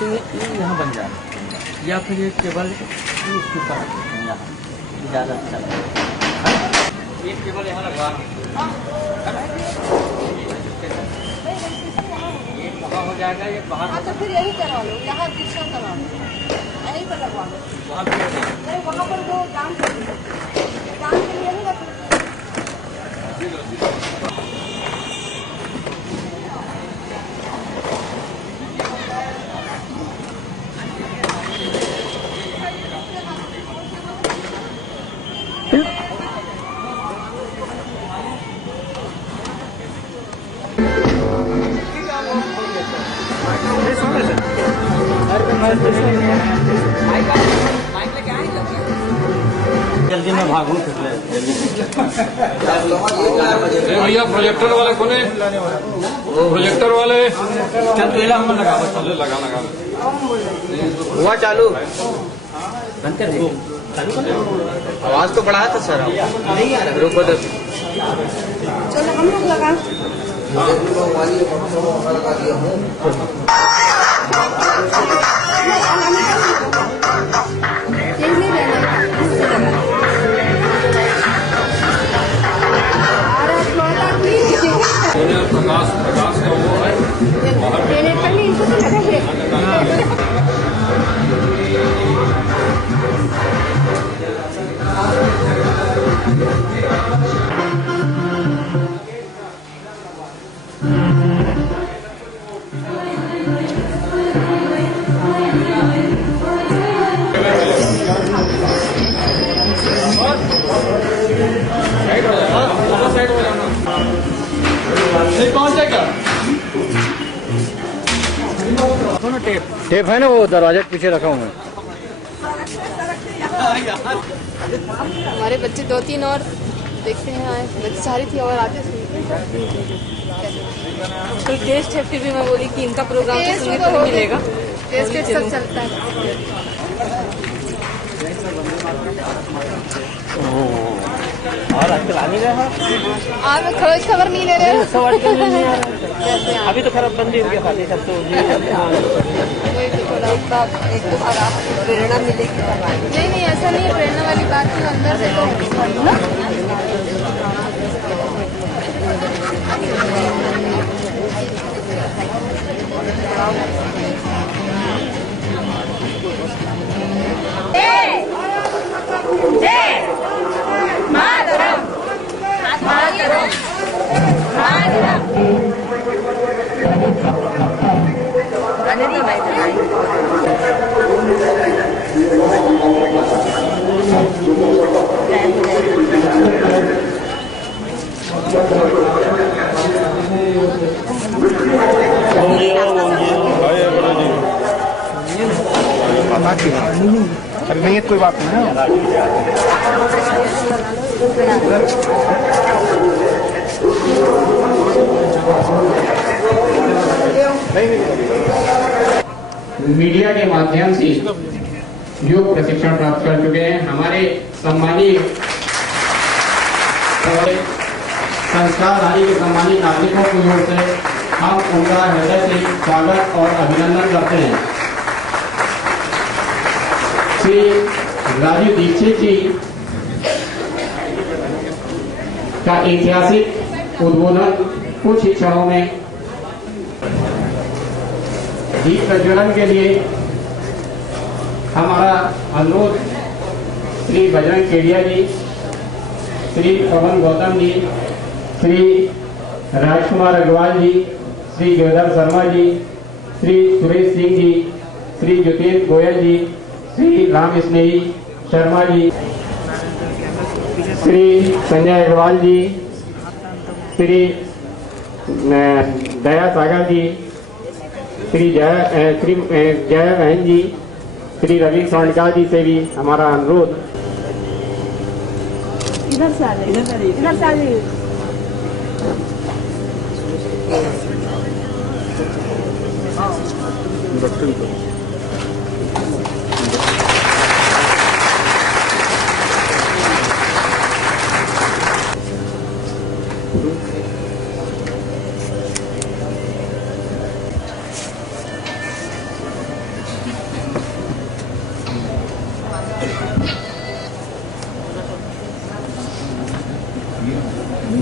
तो ये यहाँ बन जाए, या फिर ये टेबल इसके ऊपर यहाँ ज़्यादा अच्छा लगेगा। एक टेबल यहाँ लगवा, एक वहाँ हो जाएगा, एक बाहर। हाँ तो फिर यही करवा लो, यहाँ दूसरा करवा लो, यहीं पर लगवा लो। वहाँ पर वो डांस के लिए नहीं रखना। जल्दी में भागूं फिर ले भैया प्रोजेक्टर वाले कौन है? प्रोजेक्टर वाले चल पहला हम लगा लगा हुआ चालू बंद कर दे। चालू कर दे। आवाज तो बढ़ाया था सर, नहीं आ रहा। रुको तो चलो हम लोग लगा प्रकाश का वो है कौन सा क्या टेप है ना, वो दरवाजे के पीछे रखा हूँ मैं। हमारे बच्चे 2-3 और देखते हैं आए, बच्चे सारी थी और आते कोई टेस्ट है, फिर भी मैं बोली कि इनका प्रोग्राम तो संगीत नहीं मिलेगा, टेस्ट के सब चलता है। और आजकल आ नहीं रहा, आप खोज खबर नहीं ले रहे हो? सब आजकल नहीं आ रहा। अभी तो खराब बंदी हो गया, खाते सब तो वही तो थोड़ा एक दो बार आप प्रेरणा मिलेगी। नहीं ऐसा नहीं है, प्रेरणा वाली बात तो अंदर से तो अरे नहीं है, कोई बात नहीं है। मीडिया के माध्यम से योग प्रशिक्षण प्राप्त कर चुके हैं हमारे सम्मानित संस्कारधारी के सम्मानित नागरिकों की ओर से हम उनका हृदय से स्वागत और अभिनंदन करते हैं। श्री राजीव दीक्षित जी का ऐतिहासिक उद्बोधन कुछ ही क्षणों में दीप प्रज्वलन के लिए हमारा अनुरोध श्री बजरंग केडिया जी, श्री पवन गौतम जी, श्री राजकुमार अग्रवाल जी, श्री गिरधर शर्मा जी, श्री सुरेश सिंह जी, श्री ज्योतिष गोयल जी, श्री राम स्नेही शर्मा जी, श्री संजय अग्रवाल जी, श्री दया सागर जी, श्री जय बहन जी, श्री रवि स्वर्णकार जी से भी हमारा अनुरोध। इधर से आ जाइए, इधर से आ जाइए। हाँ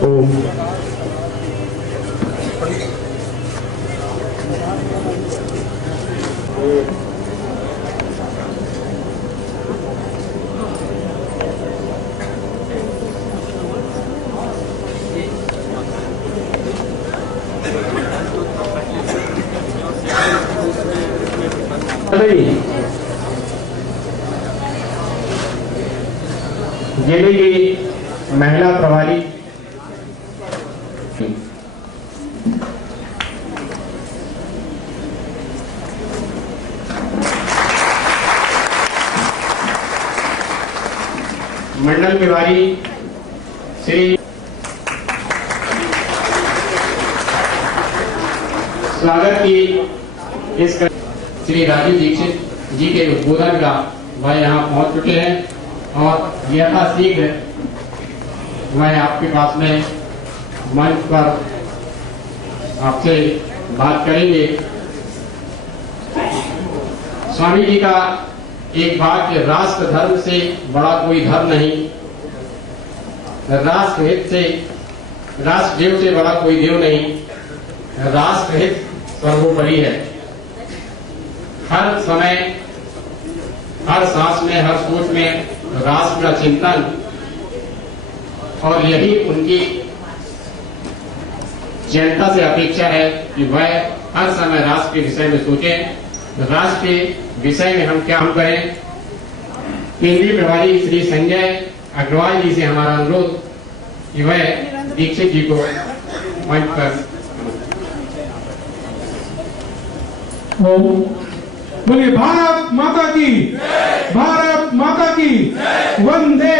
ओम जिले की महिला प्रभारी मंडल प्रभारी श्री स्वागत की इस श्री राजीव दीक्षित जी के उद्बोधन का वह यहाँ पहुंच चुके हैं और यथाशीघ्र वह आपके पास में मंच पर आपसे बात करेंगे। स्वामी जी का एक वाक्य, राष्ट्र धर्म से बड़ा कोई धर्म नहीं, राष्ट्रहित से राष्ट्रदेव से बड़ा कोई देव नहीं, राष्ट्रहित सर्वोपरि है। हर समय, हर सांस में, हर सोच में राष्ट्र का चिंतन, और यही उनकी जनता से अपेक्षा है कि वह हर समय राष्ट्र के विषय में सोचें। राष्ट्र के विषय में हम क्या करें। केंद्रीय प्रभारी श्री संजय अग्रवाल जी से हमारा अनुरोध कि वह दीक्षित जी को मंच पर। बोलिए भारत माता की, भारत माता की, वंदे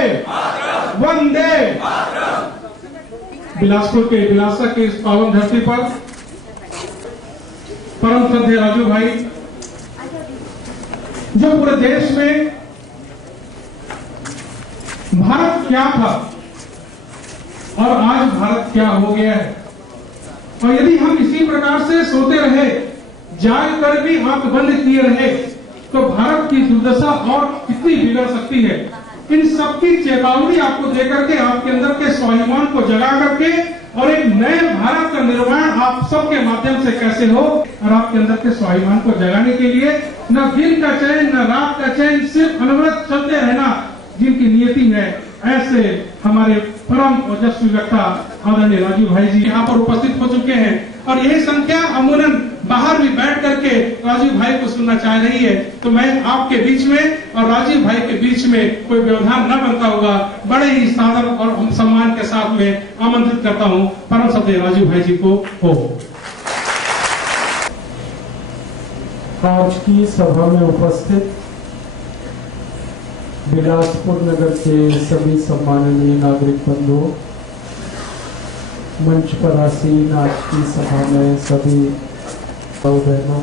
वंदे। बिलासपुर के बिलासा के इस पावन धरती पर परम श्रद्धेय राजू भाई, जो पूरे देश में भारत क्या था और आज भारत क्या हो गया है, और यदि हम इसी प्रकार से सोते रहे, जाग कर भी आंख बंद किए रहे, तो भारत की दुर्दशा और कितनी बिगड़ सकती है। इन सबकी चेतावनी आपको देकर के, आपके अंदर के स्वाभिमान को जगा करके, और एक नए भारत का निर्माण आप सबके माध्यम से कैसे हो, और आपके अंदर के स्वाभिमान को जगाने के लिए न दिन का चैन न रात का चैन, सिर्फ अनवरत चलते रहना जिनकी नियति है, ऐसे हमारे परम ओजस्वी वक्ता आदरणीय राजू भाई जी यहाँ पर उपस्थित हो चुके हैं। और यही संख्या अमूमन बाहर भी बैठ करके राजीव भाई को सुनना चाह रही है, तो मैं आपके बीच में और राजीव भाई के बीच में कोई व्यवधान न बनता होगा, बड़े ही सादर और सम्मान के साथ में आमंत्रित करता हूं परम श्रद्धेय राजीव भाई जी को। हो आज की सभा में उपस्थित बिलासपुर नगर के सभी सम्माननीय नागरिक बंधुओं, मंच पर आसीन आज की सभा में सभी बहनों,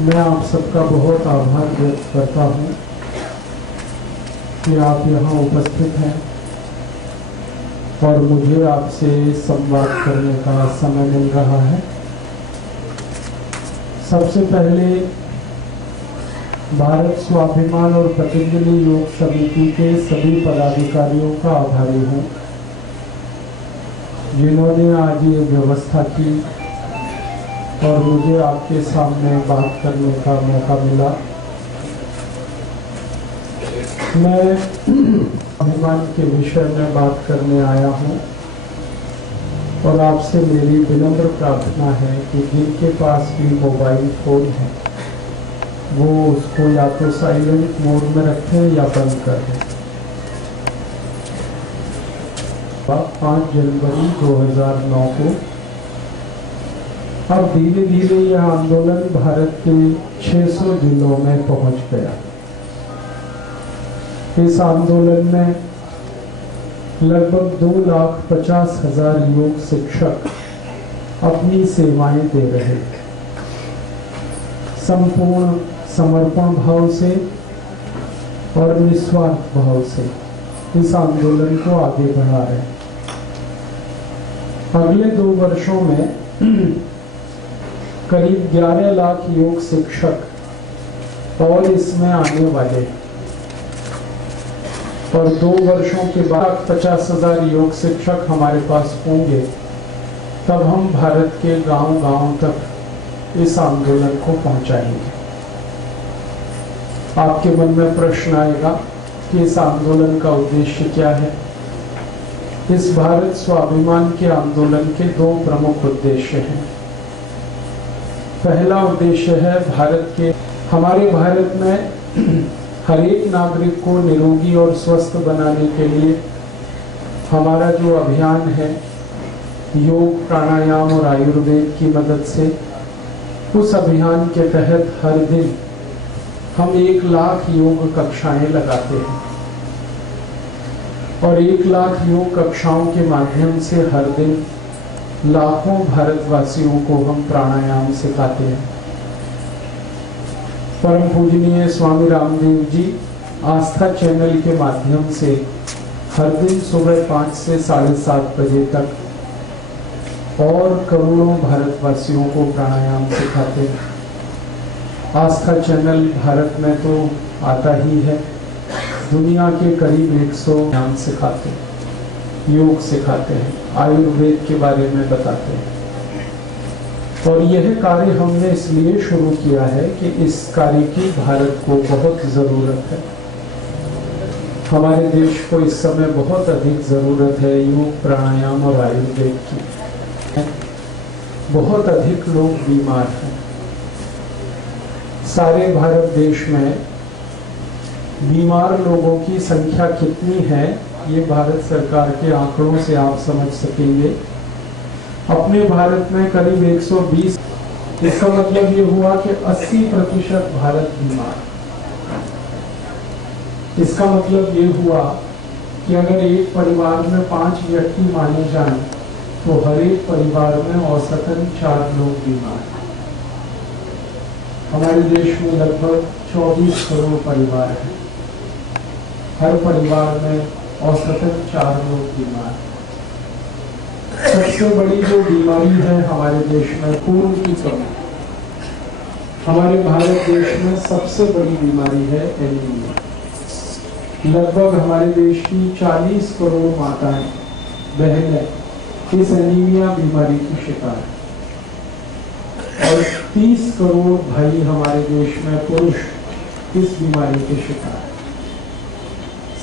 मैं आप सबका बहुत आभार व्यक्त करता हूं कि आप यहाँ उपस्थित हैं और मुझे आपसे संवाद करने का समय मिल रहा है। सबसे पहले भारत स्वाभिमान और पतंजलि योग समिति के सभी पदाधिकारियों का आभारी हूँ, जिन्होंने आज ये व्यवस्था की और मुझे आपके सामने बात करने का मौका मिला। मैं अभिमान के विषय में बात करने आया हूँ और आपसे मेरी विनम्र प्रार्थना है कि जिनके पास भी मोबाइल फोन है वो उसको या तो साइलेंट मोड में रखें या बंद कर दें। 5 जनवरी 2009 को। अब धीरे धीरे यह आंदोलन भारत के 600 जिलों में पहुंच गया। इस आंदोलन में लगभग 2,50,000 योग शिक्षक अपनी सेवाएं दे रहे, संपूर्ण समर्पण भाव से और निस्वार्थ भाव से इस आंदोलन को आगे बढ़ा रहे। अगले 2 वर्षों में करीब 11 लाख योग शिक्षक और इसमें आने वाले, और 2 वर्षों के बाद 50,000 योग शिक्षक हमारे पास होंगे। तब हम भारत के गांव-गांव तक इस आंदोलन को पहुंचाएंगे। आपके मन में प्रश्न आएगा कि इस आंदोलन का उद्देश्य क्या है? इस भारत स्वाभिमान के आंदोलन के 2 प्रमुख उद्देश्य हैं। पहला उद्देश्य है हमारे भारत में हर एक नागरिक को निरोगी और स्वस्थ बनाने के लिए हमारा जो अभियान है योग, प्राणायाम और आयुर्वेद की मदद से, उस अभियान के तहत हर दिन हम 1 लाख योग कक्षाएं लगाते हैं और 1 लाख योग कक्षाओं के माध्यम से हर दिन लाखों भारतवासियों को हम प्राणायाम सिखाते हैं। परम पूजनीय स्वामी रामदेव जी आस्था चैनल के माध्यम से हर दिन सुबह 5 से 7:30 बजे तक और करोड़ों भारतवासियों को प्राणायाम सिखाते हैं। आस्था चैनल भारत में तो आता ही है, दुनिया के करीब 100 ध्यान सिखाते हैं, योग सिखाते हैं, आयुर्वेद के बारे में बताते हैं। और यह कार्य हमने इसलिए शुरू किया है कि इस कार्य की भारत को बहुत ज़रूरत है। हमारे देश को इस समय बहुत अधिक ज़रूरत है योग, प्राणायाम और आयुर्वेद की। बहुत अधिक लोग बीमार हैं। सारे भारत देश में बीमार लोगों की संख्या कितनी है, ये भारत सरकार के आंकड़ों से आप समझ सकेंगे। अपने भारत में करीब 120, इसका मतलब ये हुआ कि 80% भारत बीमार। इसका मतलब ये हुआ कि अगर एक परिवार में 5 व्यक्ति माने जाएं, तो हर एक परिवार में औसतन 4 लोग बीमार। हमारे देश में लगभग 24 करोड़ परिवार हैं। हर परिवार में औसतन 4 लोग बीमार। सबसे बड़ी जो बीमारी है हमारे देश में खून की कमी। हमारे भारत देश में सबसे बड़ी बीमारी है एनीमिया। लगभग हमारे देश की 40 करोड़ माताएं, बहनें इस एनीमिया बीमारी की शिकार है और 30 करोड़ भाई हमारे देश में पुरुष इस बीमारी के शिकार है।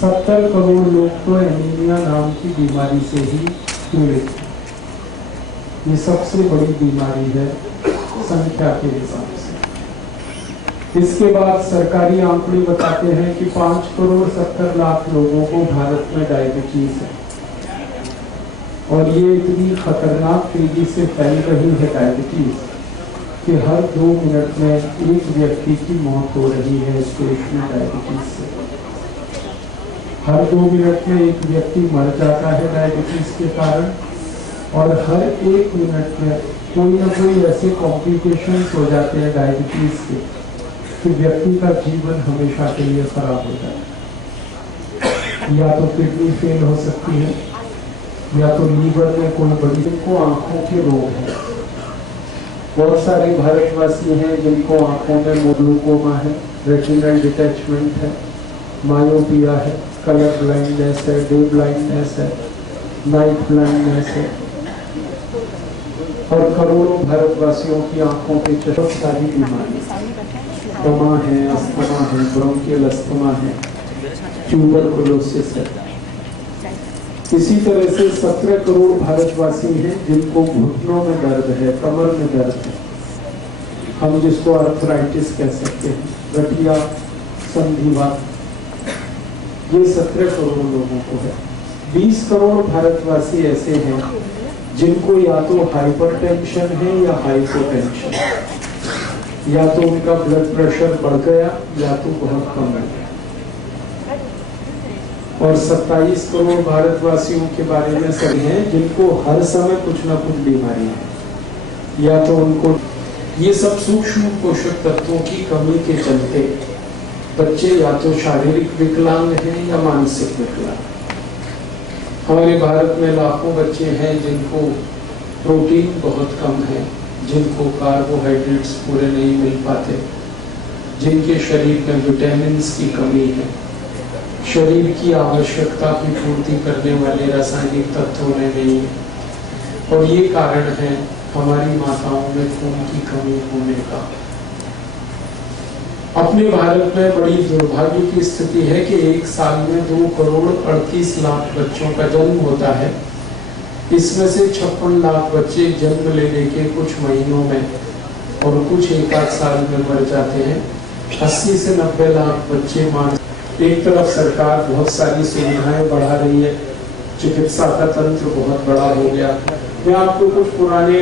70 करोड़ लोग तो एनीमिया नाम की बीमारी से ही पीड़ित हैं। ये सबसे बड़ी बीमारी है संख्या के हिसाब से। इसके बाद सरकारी आंकड़े बताते हैं कि 5 करोड़ 70 लाख लोगों को भारत में डायबिटीज है और ये इतनी खतरनाक तेजी से फैल रही है डायबिटीज कि हर 2 मिनट में एक व्यक्ति की मौत हो रही है इस देश में डायबिटीज से। हर 2 मिनट में एक व्यक्ति मर जाता है डायबिटीज के कारण और हर 1 मिनट में कोई ना कोई ऐसे कॉम्प्लिकेशंस हो जाते हैं डायबिटीज के कि व्यक्ति का जीवन हमेशा के लिए खराब हो जाता है। या तो किडनी फेल हो सकती है या तो लीवर में कोई बड़ी को आंखों के रोग है। बहुत सारे भारतवासी हैं जिनको आंखों में ग्लूकोमा है, रेटिनल डिटैचमेंट है, मायोपिया है, कलर ब्लाइंडनेस है, डे ब्लाइंडनेस है, नाइट ब्लाइंडनेस है और करोड़ों भारतवासियों की आंखों के चश्मे सारी बीमारी, दमा है, अस्थमा है, ब्रोंकियल अस्थमा है, ट्यूबरकुलोसिस है। इसी तरह से 17 करोड़ भारतवासी हैं जिनको घुटनों में दर्द है, कमर में दर्द है, हम जिसको आर्थराइटिस कह सकते हैं, गठिया, संधिवात, ये 17 करोड़ लोगों को है। 20 करोड़ भारतवासी ऐसे हैं जिनको या तो हाइपरटेंशन है या हाइपोटेंशन, या तो उनका ब्लड प्रेशर बढ़ गया या तो बहुत कम है। और 27 करोड़ भारतवासियों के बारे में सभी हैं जिनको हर समय कुछ ना कुछ बीमारी है, या तो उनको ये सब सूक्ष्म पोषक तत्वों की कमी के चलते बच्चे या तो शारीरिक विकलांग हैं या मानसिक विकलांग। हमारे भारत में लाखों बच्चे हैं जिनको प्रोटीन बहुत कम है, जिनको कार्बोहाइड्रेट्स पूरे नहीं मिल पाते, जिनके शरीर में विटामिन की कमी है, शरीर की आवश्यकता की पूर्ति करने वाले रासायनिक तत्व में नहीं है। और ये कारण है हमारी माताओं में खून की कमी होने का। अपने भारत में बड़ी दुर्भाग्य की स्थिति है कि एक साल में 2 करोड़ 38 लाख बच्चों का जन्म होता है। इसमें से 56 लाख बच्चे जन्म लेने के कुछ महीनों में और कुछ 1 साल में मर जाते हैं। 80 से 90 लाख बच्चे एक तरफ सरकार बहुत सारी सुविधाएं बढ़ा रही है, चिकित्सा का तंत्र बहुत बड़ा हो गया। मैं आपको कुछ पुराने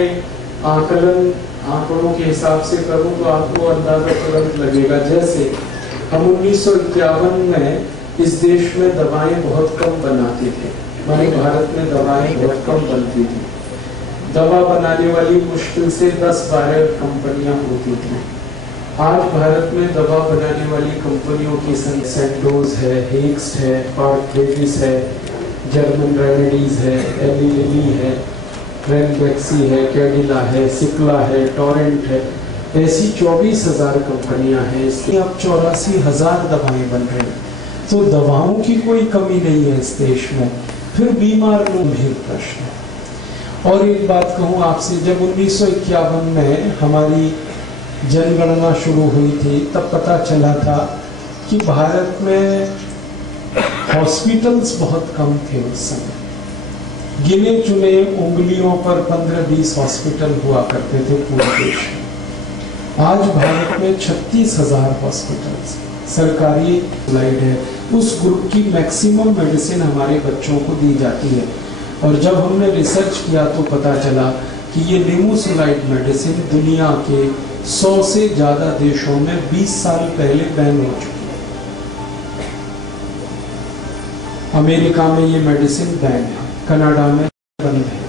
आंकड़ों के हिसाब से करूं तो आपको अंदाजा तुरंत लगेगा। जैसे हम 1951 में इस देश में दवाएं बहुत कम बनाते थे, हमारे भारत में दवाएं बहुत कम बनती थी। दवा बनाने वाली मुश्किल से 10-12 कंपनियां होती थी। आज भारत में दवा बनाने वाली कंपनियों की संख्या सेंडोज है, हेक्स है, पार्थेविस है, जर्मन रेमेडीज है, एली लिली है, रेनबेक्सी है, कैडिला है, सिक्ला है, टोरेंट है, ऐसी 24,000 कंपनियां हैं। इसलिए अब 84,000 दवाएं बन रही हैं। तो दवाओं की कोई कमी नहीं है इस देश में। फिर बीमार लोग भी प्रश्न है। और एक बात कहूँ आपसे, जब 1951 में हमारी जनगणना शुरू हुई थी तब पता चला था कि भारत में हॉस्पिटल्स बहुत कम थे उस समय। गिने चुने उंगलियों पर 15-20 हॉस्पिटल हुआ करते थे पूरे देश में। आज भारत में 36,000 हॉस्पिटल्स सरकारी स्लाइड है। उस ग्रुप की मैक्सिमम मेडिसिन हमारे बच्चों को दी जाती है। और जब हमने रिसर्च किया तो पता चला कि ये निमोसुलाइड मेडिसिन दुनिया के 100 से ज्यादा देशों में 20 साल पहले बैन हो चुकी है। अमेरिका में ये मेडिसिन बैन है, कनाडा में बंद है,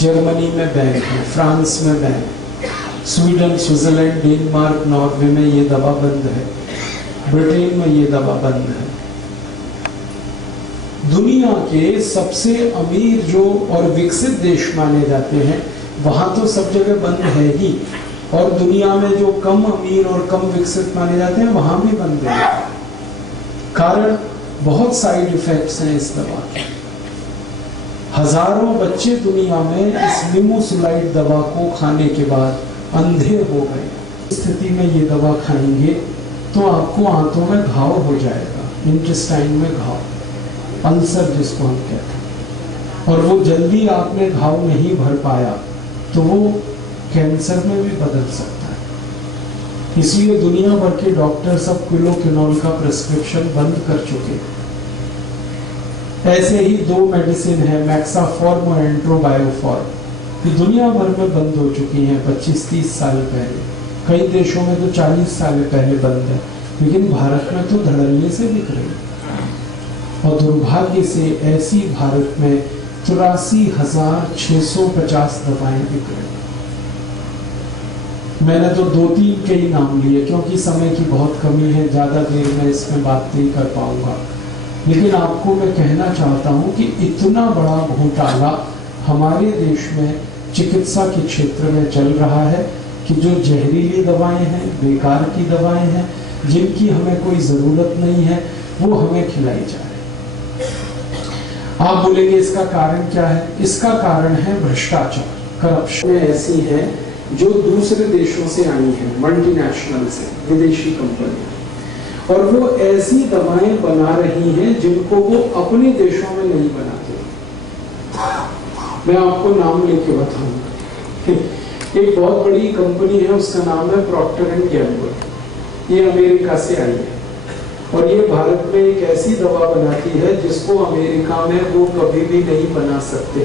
जर्मनी में बैन है, फ्रांस में बैन है, स्वीडन, स्विट्जरलैंड, डेनमार्क, नॉर्वे में ये दवा बंद है, ब्रिटेन में ये दवा बंद है। दुनिया के सबसे अमीर जो और विकसित देश माने जाते हैं वहां तो सब जगह बंद है ही, और दुनिया में जो कम अमीर और कम विकसित माने जाते हैं वहां भी बंद है। कारण बहुत साइड इफेक्ट्स हैं इस दवा के। हजारों बच्चे दुनिया में इस निमोसुलाइड दवा को खाने के बाद अंधे हो गए। स्थिति में ये दवा खाएंगे तो आपको आंतों में घाव हो जाएगा, इंटेस्टाइन में घाव, अल्सर जिसको हम कहते हैं। और वो जल्दी आपने घाव नहीं भर पाया तो वो कैंसर में भी बदल सकता है। इसलिए दुनिया भर के डॉक्टर सब क्विलोक्विनोल का प्रिस्क्रिप्शन बंद कर चुके। ऐसे ही 2 मेडिसिन है, मैक्साफॉर्म और एंट्रोबायोफॉर्म, कि दुनिया भर में बंद हो चुकी हैं 25-30 साल पहले। कई देशों में तो 40 साल पहले बंद है, लेकिन भारत में तो धड़ल्ले से बिक रही। और दुर्भाग्य से ऐसी भारत में 83,650 दवाएं बिक रही। मैंने तो 2-3 के ही नाम लिए क्योंकि समय की बहुत कमी है, ज्यादा देर में इसमें बात नहीं कर पाऊंगा। लेकिन आपको मैं कहना चाहता हूं कि इतना बड़ा घोटाला हमारे देश में चिकित्सा के क्षेत्र में चल रहा है कि जो जहरीली दवाएं हैं, बेकार की दवाएं हैं, जिनकी हमें कोई जरूरत नहीं है, वो हमें खिलाई जा रही है। आप बोलेंगे इसका कारण क्या है? इसका कारण है भ्रष्टाचार, करप्शन। ऐसी है जो दूसरे देशों से आई है, मल्टीनेशनल से, विदेशी कंपनियां, और वो ऐसी दवाएं बना रही हैं जिनको वो अपने देशों में नहीं बनाते। मैं आपको नाम लेके बताऊंगा। एक बहुत बड़ी कंपनी है, उसका नाम है प्रॉक्टर एंड गैम्बल। ये अमेरिका से आई है और ये भारत में एक ऐसी दवा बनाती है जिसको अमेरिका में वो कभी भी नहीं बना सकते,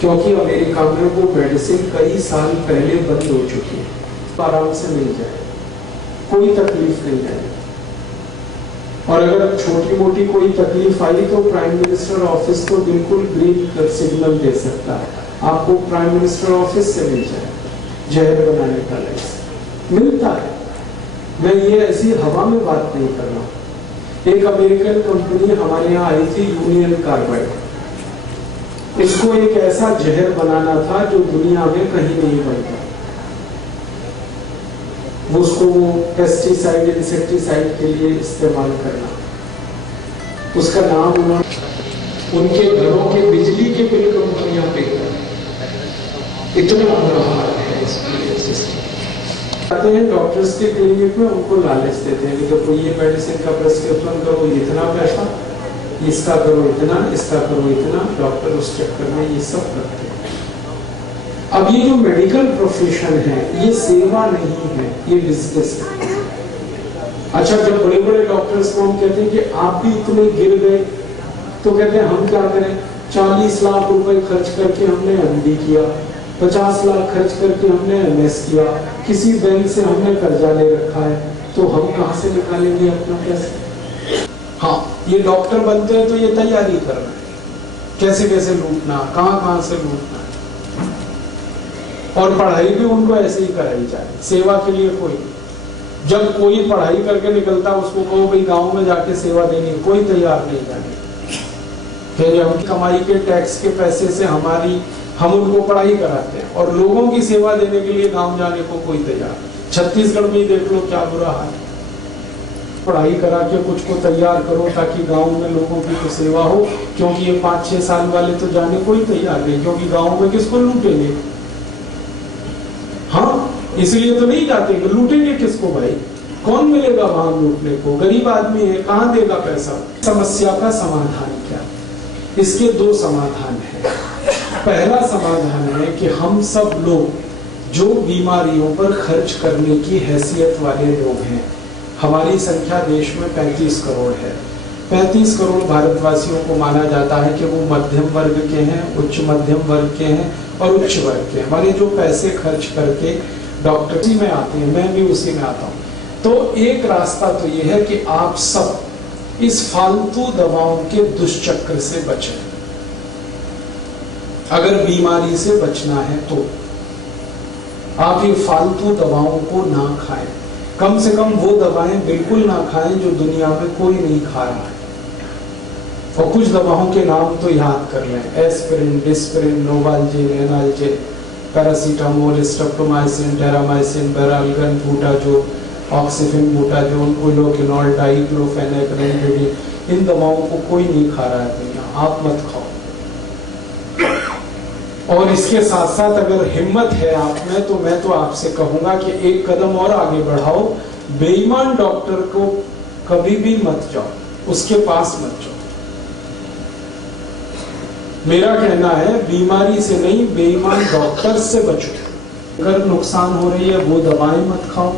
क्योंकि अमेरिका में वो मेडिसिन कई साल पहले बंद हो चुकी है। आराम से मिल जाए, कोई तकलीफ नहीं है। और अगर छोटी मोटी कोई तकलीफ आई तो प्राइम मिनिस्टर ऑफिस तो बिल्कुल ग्रीन सिग्नल दे सकता है, आपको प्राइम मिनिस्टर ऑफिस से मिल जाए जहर बनाने का लाइसेंस मिलता है। मैं ये ऐसी हवा में बात नहीं कर रहा। एक अमेरिकन कंपनी हमारे यहाँ आई थी, यूनियन कार्बाइड। इसको एक ऐसा जहर बनाना था जो दुनिया में कहीं नहीं बनता। उसको वो पेस्टिसाइड इंसेक्टिसाइड के लिए इस्तेमाल करना, उसका नाम उन्होंने उनके घरों के बिजली के बिल कंपनियां पे कर। इतना बुरा हाल है इस सिस्टम। आते हैं डॉक्टर्स के क्लिनिक में, उनको लालच देते हैं कि देखो ये मेडिसिन का प्रेस्क्रिप्शन करो इतना पैसा, इसका करो इतना, इसका करो इतना। डॉक्टर उस चक्कर में ये सब करते हैं। अब ये जो मेडिकल प्रोफेशन है ये सेवा नहीं है, ये बिजनेस है। अच्छा, जब बड़े बड़े डॉक्टर्स को हम कहते हैं कि आप भी इतने गिर गए, तो कहते हैं हम क्या करें, 40 लाख रुपए खर्च करके हमने MD किया, 50 लाख खर्च करके हमने MS किया, किसी बैंक से हमने कर्जा ले रखा है, तो हम कहां से निकालेंगे अपना पैसा। हाँ, ये डॉक्टर बनते हैं तो ये तैयारी कर रहे हैं कैसे कैसे लूटना, कहां से लूटना, और पढ़ाई भी उनको ऐसे ही कराई जाए, सेवा के लिए कोई। जब कोई पढ़ाई करके निकलता उसको कहो भाई गांव में जाके सेवा देनी, कोई तैयार नहीं जाने। फिर हम कमाई के टैक्स के पैसे से हम उनको पढ़ाई कराते हैं, और लोगों की सेवा देने के लिए गांव जाने को कोई तैयार। छत्तीसगढ़ में ही देख लो क्या बुरा हाल। पढ़ाई करा के कुछ को तैयार करो ताकि गांव में लोगों की तो सेवा हो, क्योंकि ये 5-6 साल वाले तो जाने को ही तैयार नहीं, क्योंकि गांव में किसको लूटेंगे। हाँ, इसलिए तो नहीं जाते कि लूटेंगे किसको भाई, कौन मिलेगा वहां लूटने को, गरीब आदमी है, कहां देगा पैसा। समस्या का समाधान क्या, इसके 2 समाधान है। पहला समाधान है कि हम सब लोग जो बीमारियों पर खर्च करने की हैसियत वाले लोग हैं, हमारी संख्या देश में 35 करोड़ है। 35 करोड़ भारतवासियों को माना जाता है कि वो मध्यम वर्ग के हैं, उच्च मध्यम वर्ग के हैं और उच्च वर्ग के। हमारे जो पैसे खर्च करके डॉक्टरी में आते हैं, मैं भी उसी में आता हूँ। तो एक रास्ता तो ये है कि आप सब इस फालतू दवाओं के दुष्चक्र से बचें। अगर बीमारी से बचना है तो आप ये फालतू दवाओं को ना खाएं, कम से कम वो दवाएं बिल्कुल ना खाएं जो दुनिया में कोई नहीं खा रहा है। और कुछ दवाओं के नाम तो याद कर लें, aspirin, Disprin, Novalgin, analgin, paracetamol, streptomycin, terramycin, Baralgan, butazol, oxyphen, butazol, उलोकिनॉल, डाइक्लोफेनेक, रेमडेसिविर। इन दवाओं को कोई नहीं खा रहा है दुनिया, आप मत खाओ। और इसके साथ साथ अगर हिम्मत है आप में, तो मैं तो आपसे कहूंगा कि एक कदम और आगे बढ़ाओ। बेईमान डॉक्टर को कभी भी मत जाओ, उसके पास मत जाओ। मेरा कहना है बीमारी से नहीं, बेईमान डॉक्टर से बचो। अगर नुकसान हो रही है वो दवाएं मत खाओ।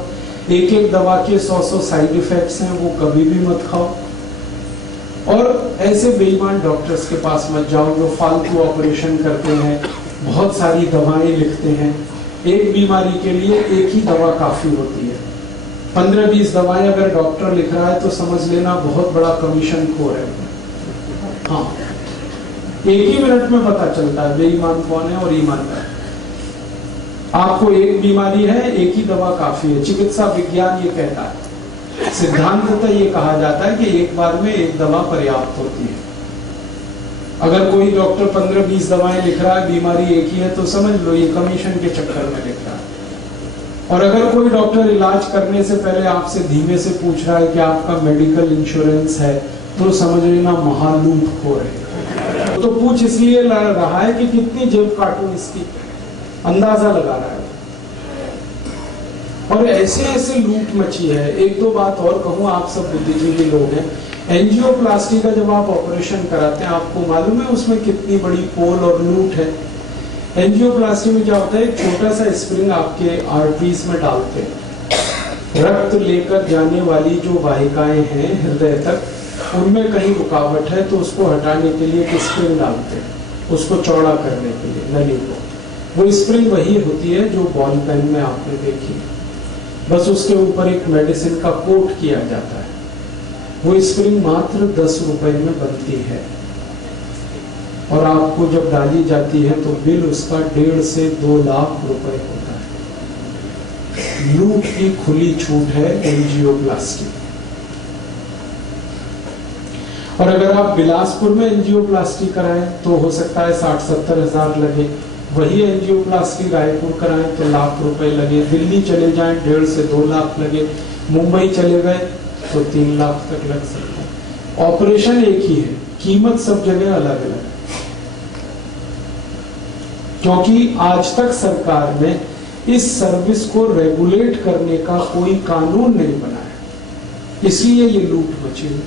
एक दवा के 100 साइड इफेक्ट्स हैं, वो कभी भी मत खाओ। और ऐसे बेईमान डॉक्टर्स के पास मत जाओ जो फालतू ऑपरेशन करते हैं, बहुत सारी दवाएं लिखते हैं। एक बीमारी के लिए एक ही दवा काफी होती है। 15-20 दवाएं अगर डॉक्टर लिख रहा है तो समझ लेना बहुत बड़ा कमीशन खोर है। हाँ, एक ही मिनट में पता चलता है बेईमान कौन है और ईमानदार। आपको एक बीमारी है, एक ही दवा काफी है। चिकित्सा विज्ञान ये कहता है, सिद्धांततः ये कहा जाता है कि एक बार में एक दवा पर्याप्त होती है। अगर कोई डॉक्टर 15-20 दवाएं लिख रहा है, बीमारी एक ही है, तो समझ लो ये कमीशन के चक्कर में लिख रहा है। और अगर कोई डॉक्टर इलाज करने से पहले आपसे धीमे से पूछ रहा है कि आपका मेडिकल इंश्योरेंस है, तो समझ लेना महालूट हो रहे। तो पूछ इसलिए रहा है कि कितनी जेब काटूं इसकी, अंदाजा लगा रहा है। और ऐसे ऐसे लूट मची है। एक दो बात और कहूं, आप सब बुद्धिजीवी लोग हैं, एंजियोप्लास्टी का जब आप ऑपरेशन कराते हैं, आपको मालूम है उसमें कितनी बड़ी पोल और लूट है। एंजियोप्लास्टी में क्या होता है, एक छोटा सा स्प्रिंग आपके आर्टरीज में डालते हैं, रक्त लेकर जाने वाली जो वाहिकाएं हैं हृदय तक, उनमें कहीं रुकावट है तो उसको हटाने के लिए एक स्प्रिंग डालते हैं, उसको चौड़ा करने के लिए नली को। वो स्प्रिंग वही होती है जो बॉल पेन में आपने देखी, बस उसके ऊपर एक मेडिसिन का कोट किया जाता है। वो स्प्रिंग मात्र 10 रुपए में बनती है और आपको जब डाली जाती है तो बिल उसका 1.5 से 2 लाख रुपए होता है। लूट की खुली छूट है एंजियोप्लास्टी। और अगर आप बिलासपुर में एंजियोप्लास्टी कराएं तो हो सकता है 60-70 हजार लगे। वही एंजियोप्लास्टी रायपुर कराएं तो लाख रुपए लगे। दिल्ली चले जाएं 1.5 से 2 लाख लगे। मुंबई चले गए तो 3 लाख तक लग सकता है। ऑपरेशन एक ही है, कीमत सब जगह अलग अलग है, क्योंकि आज तक सरकार ने इस सर्विस को रेगुलेट करने का कोई कानून नहीं बनाया, इसलिए ये लूट मची हुई।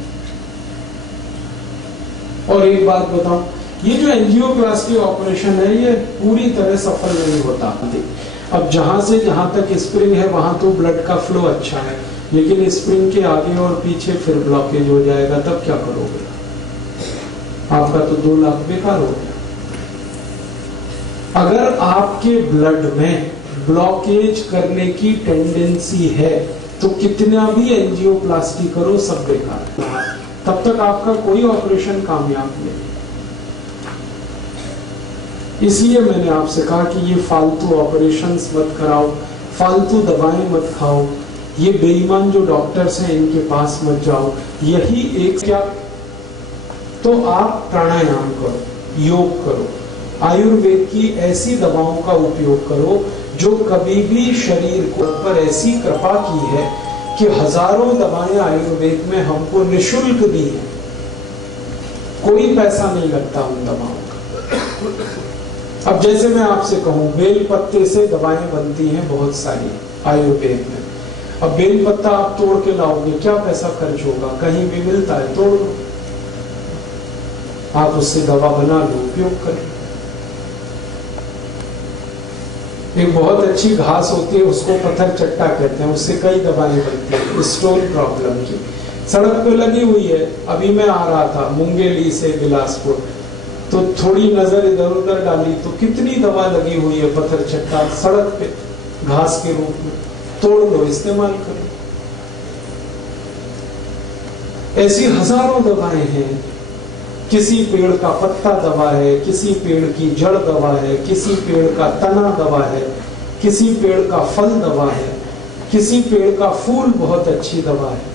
और एक बात बताऊं, ये जो एंजियोप्लास्टी ऑपरेशन है ये पूरी तरह सफल नहीं होता। अब जहां से जहां तक स्प्रिंग है वहां तो ब्लड का फ्लो अच्छा है, लेकिन स्प्रिंग के आगे और पीछे फिर ब्लॉकेज हो जाएगा, तब क्या करोगे? आपका तो 2 लाख बेकार हो गया। अगर आपके ब्लड में ब्लॉकेज करने की टेंडेंसी है तो कितना भी एंजियोप्लास्टी करो सब बेकार है, तब तक आपका कोई ऑपरेशन कामयाब नहीं। इसलिए मैंने आपसे कहा कि ये फालतू ऑपरेशंस मत कराओ, फालतू दवाएं मत खाओ, ये बेईमान जो डॉक्टर्स हैं इनके पास मत जाओ। यही एक क्या, तो आप प्राणायाम करो, योग करो, आयुर्वेद की ऐसी दवाओं का उपयोग करो जो कभी भी शरीर को पर ऐसी कृपा की है कि हजारों दवाएं आयुर्वेद में हमको निशुल्क दी है, कोई पैसा नहीं लगता उन दवाओं का। अब जैसे मैं आपसे कहूं, बेल पत्ते से दवाएं बनती हैं बहुत सारी आयुर्वेद में। अब बेल पत्ता आप तोड़ के लाओगे, क्या पैसा खर्च होगा? कहीं भी मिलता है, तोड़ लो, आप उससे दवा बना लो, उपयोग करें। एक बहुत अच्छी घास होती है, उसको पत्थर चट्टा कहते हैं, उससे कई दवाएं बनती हैं स्टोन प्रॉब्लम की। सड़क पे लगी हुई है। अभी मैं आ रहा था मुंगेली से बिलासपुर, तो थोड़ी नजर इधर उधर डाली तो कितनी दवा लगी हुई है पत्थर चट्टा सड़क पे घास के रूप में। तोड़ लो, इस्तेमाल करो। ऐसी हजारों दवाएं हैं। किसी पेड़ का पत्ता दवा है, किसी पेड़ की जड़ दवा है, किसी पेड़ का तना दवा है, किसी पेड़ का फल दवा है, किसी पेड़ का फूल बहुत अच्छी दवा है।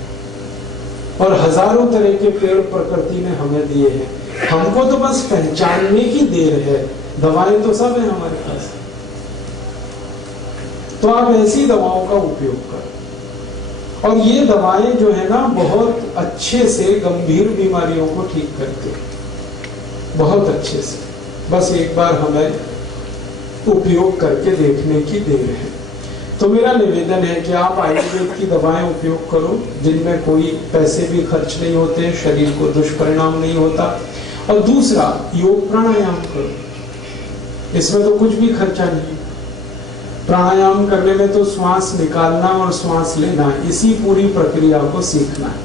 और हजारों तरह के पेड़ प्रकृति ने हमें दिए हैं, हमको तो बस पहचानने की देर है। दवाएं तो सब है हमारे पास। तो आप ऐसी दवाओं का उपयोग करें। और ये दवाएं जो है ना बहुत अच्छे से गंभीर बीमारियों को ठीक करती है, बहुत अच्छे से। बस एक बार हमें उपयोग करके देखने की देर है। तो मेरा निवेदन है कि आप आयुर्वेद की दवाएं उपयोग करो जिनमें कोई पैसे भी खर्च नहीं होते, शरीर को दुष्परिणाम नहीं होता। और दूसरा, योग प्राणायाम करो, इसमें तो कुछ भी खर्चा नहीं। प्राणायाम करने में तो श्वास निकालना और श्वास लेना, इसी पूरी प्रक्रिया को सीखना है।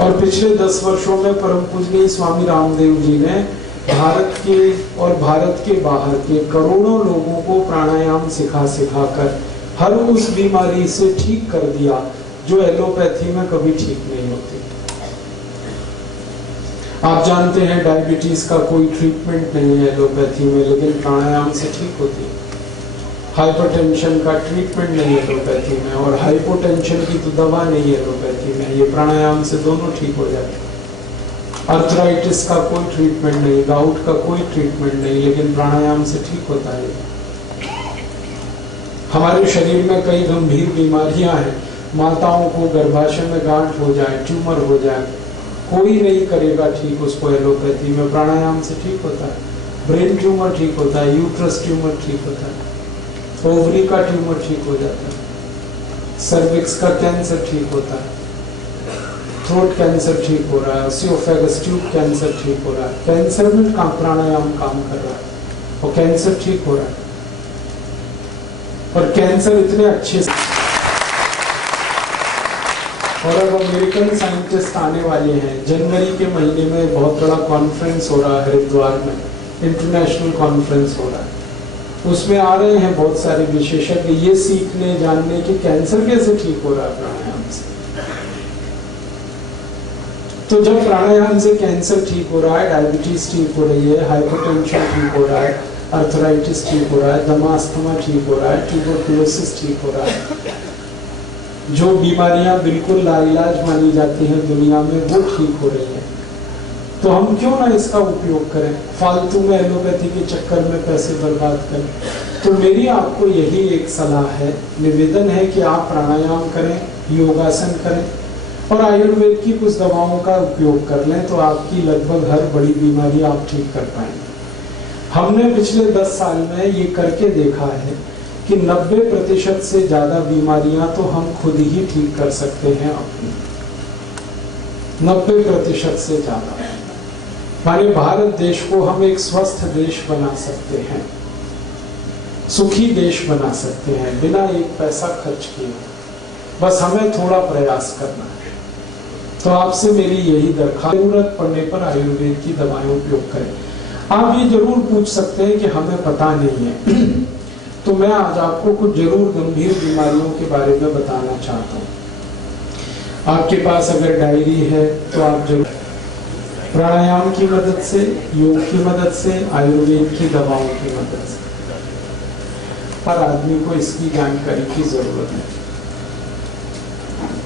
और पिछले 10 वर्षों में परम पूजनीय स्वामी रामदेव जी ने भारत के और भारत के बाहर के करोड़ों लोगों को प्राणायाम सिखाकर हर उस बीमारी से ठीक कर दिया जो एलोपैथी में कभी ठीक नहीं होती। आप जानते हैं डायबिटीज का कोई ट्रीटमेंट नहीं है एलोपैथी में, लेकिन प्राणायाम से ठीक होती है। हाइपरटेंशन का ट्रीटमेंट नहीं है एलोपैथी में, और हाइपोटेंशन की तो दवा नहीं है एलोपैथी में, ये प्राणायाम से दोनों ठीक हो जाते हैं। अर्थराइटिस का कोई ट्रीटमेंट नहीं, गाउट का कोई ट्रीटमेंट नहीं, लेकिन प्राणायाम से ठीक होता है। हमारे शरीर में कई गंभीर बीमारियां हैं, माताओं को गर्भाशय में गांठ हो जाए, ट्यूमर हो जाए, कोई नहीं करेगा ठीक उसको एलोपैथी में, प्राणायाम से ठीक होता है। ब्रेन ट्यूमर ठीक होता है, यूट्रस ट्यूमर ठीक होता है, ओवरी का ट्यूमर ठीक हो जाता है, सर्विक्स का कैंसर ठीक होता है, थ्रोट कैंसर ठीक हो रहा है, ओसियोफेगस ट्यूब कैंसर ठीक हो रहा है। कैंसर में प्राणायाम काम कर रहा है और कैंसर ठीक हो रहा है। और कैंसर इतने अच्छे से और अब अमेरिकन साइंटिस्ट आने वाले हैं। जनवरी के महीने में बहुत बड़ा कॉन्फ्रेंस हो रहा है हरिद्वार में, इंटरनेशनल कॉन्फ्रेंस हो रहा है। उसमें आ रहे हैं बहुत सारे विशेषज्ञ ये सीखने जानने कि कैंसर कैसे ठीक हो रहा है प्राणायाम से। तो जब प्राणायाम से कैंसर ठीक हो रहा है, डायबिटीज ठीक हो रही है, हाइपरटेंशन ठीक हो रहा है, अर्थराइटिस ठीक हो रहा है, दमास्थमा ठीक हो रहा है, ट्यूबरकुलोसिस ठीक हो रहा है, जो बीमारियां बिल्कुल लाइलाज मानी जाती हैं दुनिया में वो ठीक हो रही हैं, तो हम क्यों ना इसका उपयोग करें, फालतू में एलोपैथी के चक्कर में पैसे बर्बाद करें। तो मेरी आपको यही एक सलाह है, निवेदन है कि आप प्राणायाम करें, योगासन करें और आयुर्वेद की कुछ दवाओं का उपयोग कर लें, तो आपकी लगभग हर बड़ी बीमारी आप ठीक कर पाएंगे। हमने पिछले 10 साल में ये करके देखा है कि 90% से ज्यादा बीमारियां तो हम खुद ही ठीक कर सकते हैं अपनी, 90% से ज्यादा। हमारे भारत देश को हम एक स्वस्थ देश बना सकते हैं, सुखी देश बना सकते हैं बिना एक पैसा खर्च किए, बस हमें थोड़ा प्रयास करना है। तो आपसे मेरी यही दरखास्त, जरूरत पड़ने पर आयुर्वेद की दवाएं उपयोग करें। आप ये जरूर पूछ सकते हैं कि हमें पता नहीं है तो मैं आज आपको कुछ जरूर गंभीर बीमारियों के बारे में बताना चाहता हूँ। आपके पास अगर डायरी है तो आप जरूर प्राणायाम की मदद से, योग की मदद से, आयुर्वेद की दवाओं की मदद से, हर आदमी को इसकी जानकारी की जरूरत है।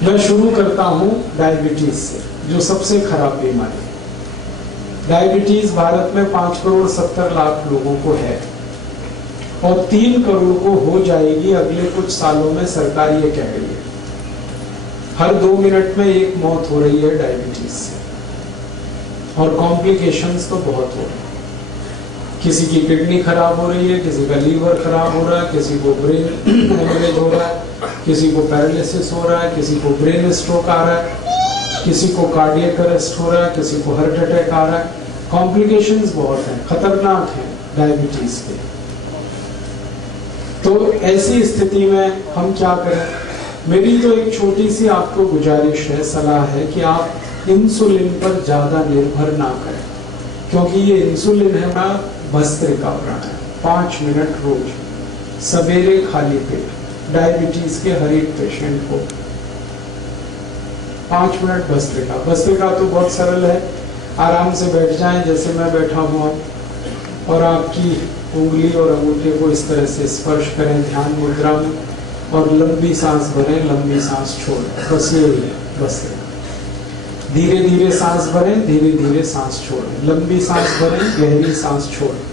मैं शुरू करता हूं डायबिटीज से, जो सबसे खराब बीमारी है। डायबिटीज भारत में 5,70,00,000 लोगों को है और 3 करोड़ को हो जाएगी अगले कुछ सालों में, सरकार ये कह रही है। हर 2 मिनट में एक मौत हो रही है डायबिटीज से और कॉम्प्लिकेशंस तो बहुत हो रही है। किसी की किडनी खराब हो रही है, किसी का लीवर खराब हो रहा है, किसी को ब्रेन हेमरेज हो रहा है, किसी को पैरालिसिस हो रहा है, किसी को ब्रेन स्ट्रोक आ रहा है, किसी को कार्डियक अरेस्ट हो रहा है, किसी को हार्ट अटैक आ रहा है। कॉम्प्लिकेशंस बहुत हैं, खतरनाक हैं डायबिटीज के। तो ऐसी स्थिति में हम क्या करें? मेरी तो एक छोटी सी आपको गुजारिश है, सलाह है कि आप इंसुलिन पर ज्यादा निर्भर ना करें, क्योंकि ये इंसुलिन है ना भस्त्रिका प्राणायाम, 5 मिनट रोज सवेरे खाली पेट, डायबिटीज के हर एक पेशेंट को 5 मिनट भस्त्रिका। भस्त्रिका तो बहुत सरल है, आराम से बैठ जाएं जैसे मैं बैठा हूँ और आपकी उंगली और अंगूठे को इस तरह से स्पर्श करें ध्यान मुद्रा में और लंबी सांस भरें, लंबी सांस छोड़ें, बस यही है भस्त्रिका। धीरे धीरे सांस भरें, धीरे धीरे सांस छोड़ें, लंबी सांस भरें, गहरी सांस छोड़ें।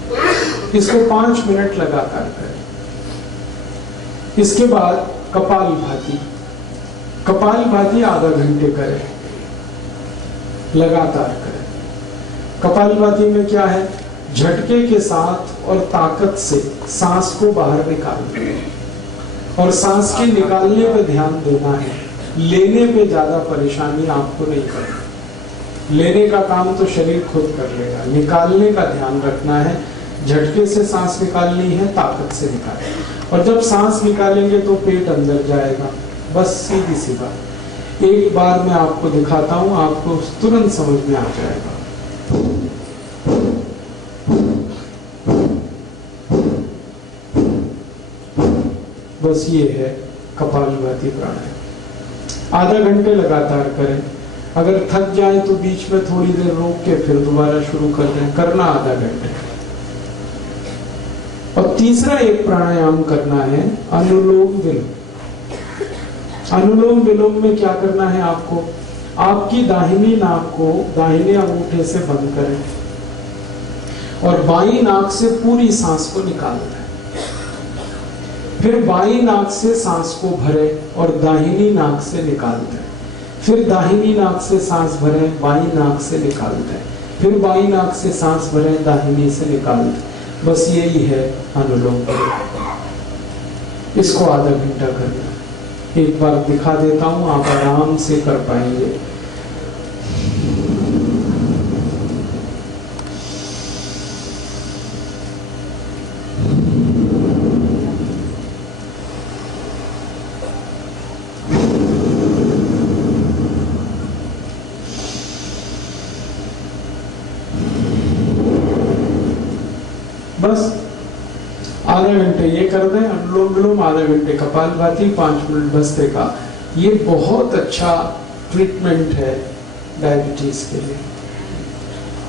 इसको 5 मिनट लगातार करें। इसके बाद कपालभाति, कपालभाति आधा घंटे करें, लगातार करें। कपालभाति में क्या है? झटके के साथ और ताकत से सांस को बाहर निकालना है और सांस के निकालने पर ध्यान देना है, लेने पे ज्यादा परेशानी आपको नहीं करनी। लेने का काम तो शरीर खुद कर लेगा, निकालने का ध्यान रखना है। झटके से सांस निकालनी है, ताकत से निकालनी। और जब सांस निकालेंगे तो पेट अंदर जाएगा, बस सीधी सी बात। एक बार मैं आपको दिखाता हूं, आपको तुरंत समझ में आ जाएगा। बस ये है कपालभाति प्राणायाम। आधा घंटे लगातार करें। अगर थक जाए तो बीच में थोड़ी देर रोक के फिर दोबारा शुरू कर दें, करना आधा घंटे। और तीसरा एक प्राणायाम करना है अनुलोम विलोम। अनुलोम विलोम में क्या करना है आपको? आपकी दाहिनी नाक को दाहिने अंगूठे से बंद करें और बाईं नाक से पूरी सांस को निकालना है। फिर बाईं नाक से सांस को भरें और दाहिनी नाक से निकाल दें। फिर दाहिनी नाक से सांस भरें, बाईं नाक से निकाल दें। फिर बाईं नाक से सांस भरें, दाहिनी से निकाल दें। बस यही है अनुलोम विलोम। इसको आधा घंटा करना। एक बार दिखा देता हूं, आप आराम से कर पाएंगे। बस आधा घंटे ये कर दें, अनुलोम विलोम आधा घंटे कपालभाति, 5 मिनट भस्त्रिका। ये बहुत अच्छा ट्रीटमेंट है डायबिटीज के लिए।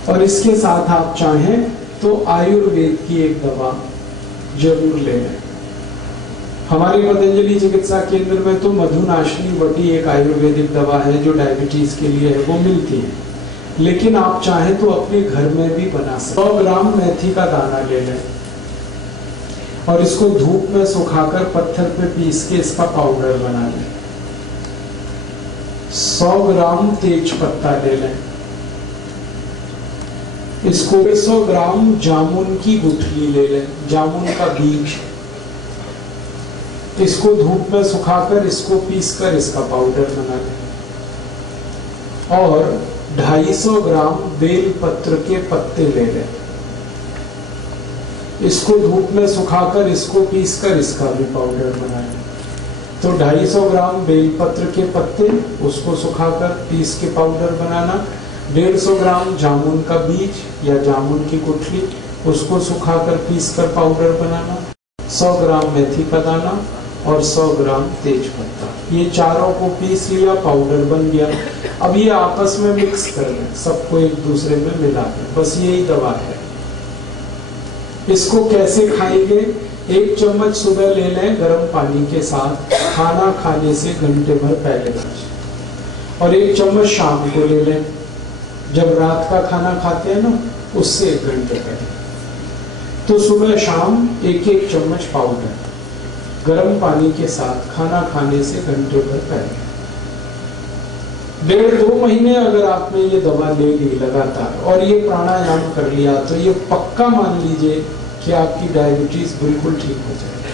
और इसके साथ आप चाहें तो आयुर्वेद की एक दवा जरूर ले लें। हमारे पतंजलि चिकित्सा केंद्र में तो मधुनाशिनी वटी एक आयुर्वेदिक दवा है जो डायबिटीज के लिए है, वो मिलती है। लेकिन आप चाहें तो अपने घर में भी बना सकते। 100 ग्राम मेथी का दाना ले लें और इसको धूप में सुखाकर पत्थर पे पीस के इसका पाउडर बना लें। 100 ग्राम तेज पत्ता ले लें, इसको 100 ग्राम जामुन की गुठली ले लें, जामुन का बीज, इसको धूप में सुखाकर इसको पीसकर इसका पाउडर बना लें। और 250 ग्राम बेल पत्र के पत्ते ले लें, इसको धूप में सुखाकर इसको पीसकर इसका भी पाउडर बना लें। तो 250 ग्राम बेलपत्र के पत्ते, उसको सुखाकर पीस के पाउडर बनाना। 150 ग्राम जामुन का बीज या जामुन की गुठली, उसको सुखाकर पीस कर पाउडर बनाना। 100 ग्राम मेथी का दाना और 100 ग्राम तेज पत्ता, ये चारों को पीस लिया, पाउडर बन गया। अब ये आपस में मिक्स कर लें, सबको एक दूसरे में मिला दें, बस यही दवा है। इसको कैसे खाएंगे? 1 चम्मच सुबह ले लें गर्म पानी के साथ, खाना खाने से घंटे भर पहले, और 1 चम्मच शाम को ले लें जब रात का खाना खाते हैं ना, उससे 1 घंटे पहले। तो सुबह शाम 1-1 चम्मच पाउडर गर्म पानी के साथ खाना खाने से घंटे भर पहले। 1.5-2 महीने अगर आपने ये दवा ले ली लगातार और ये प्राणायाम कर लिया, तो ये पक्का मान लीजिए कि आपकी डायबिटीज बिल्कुल ठीक हो जाएगी।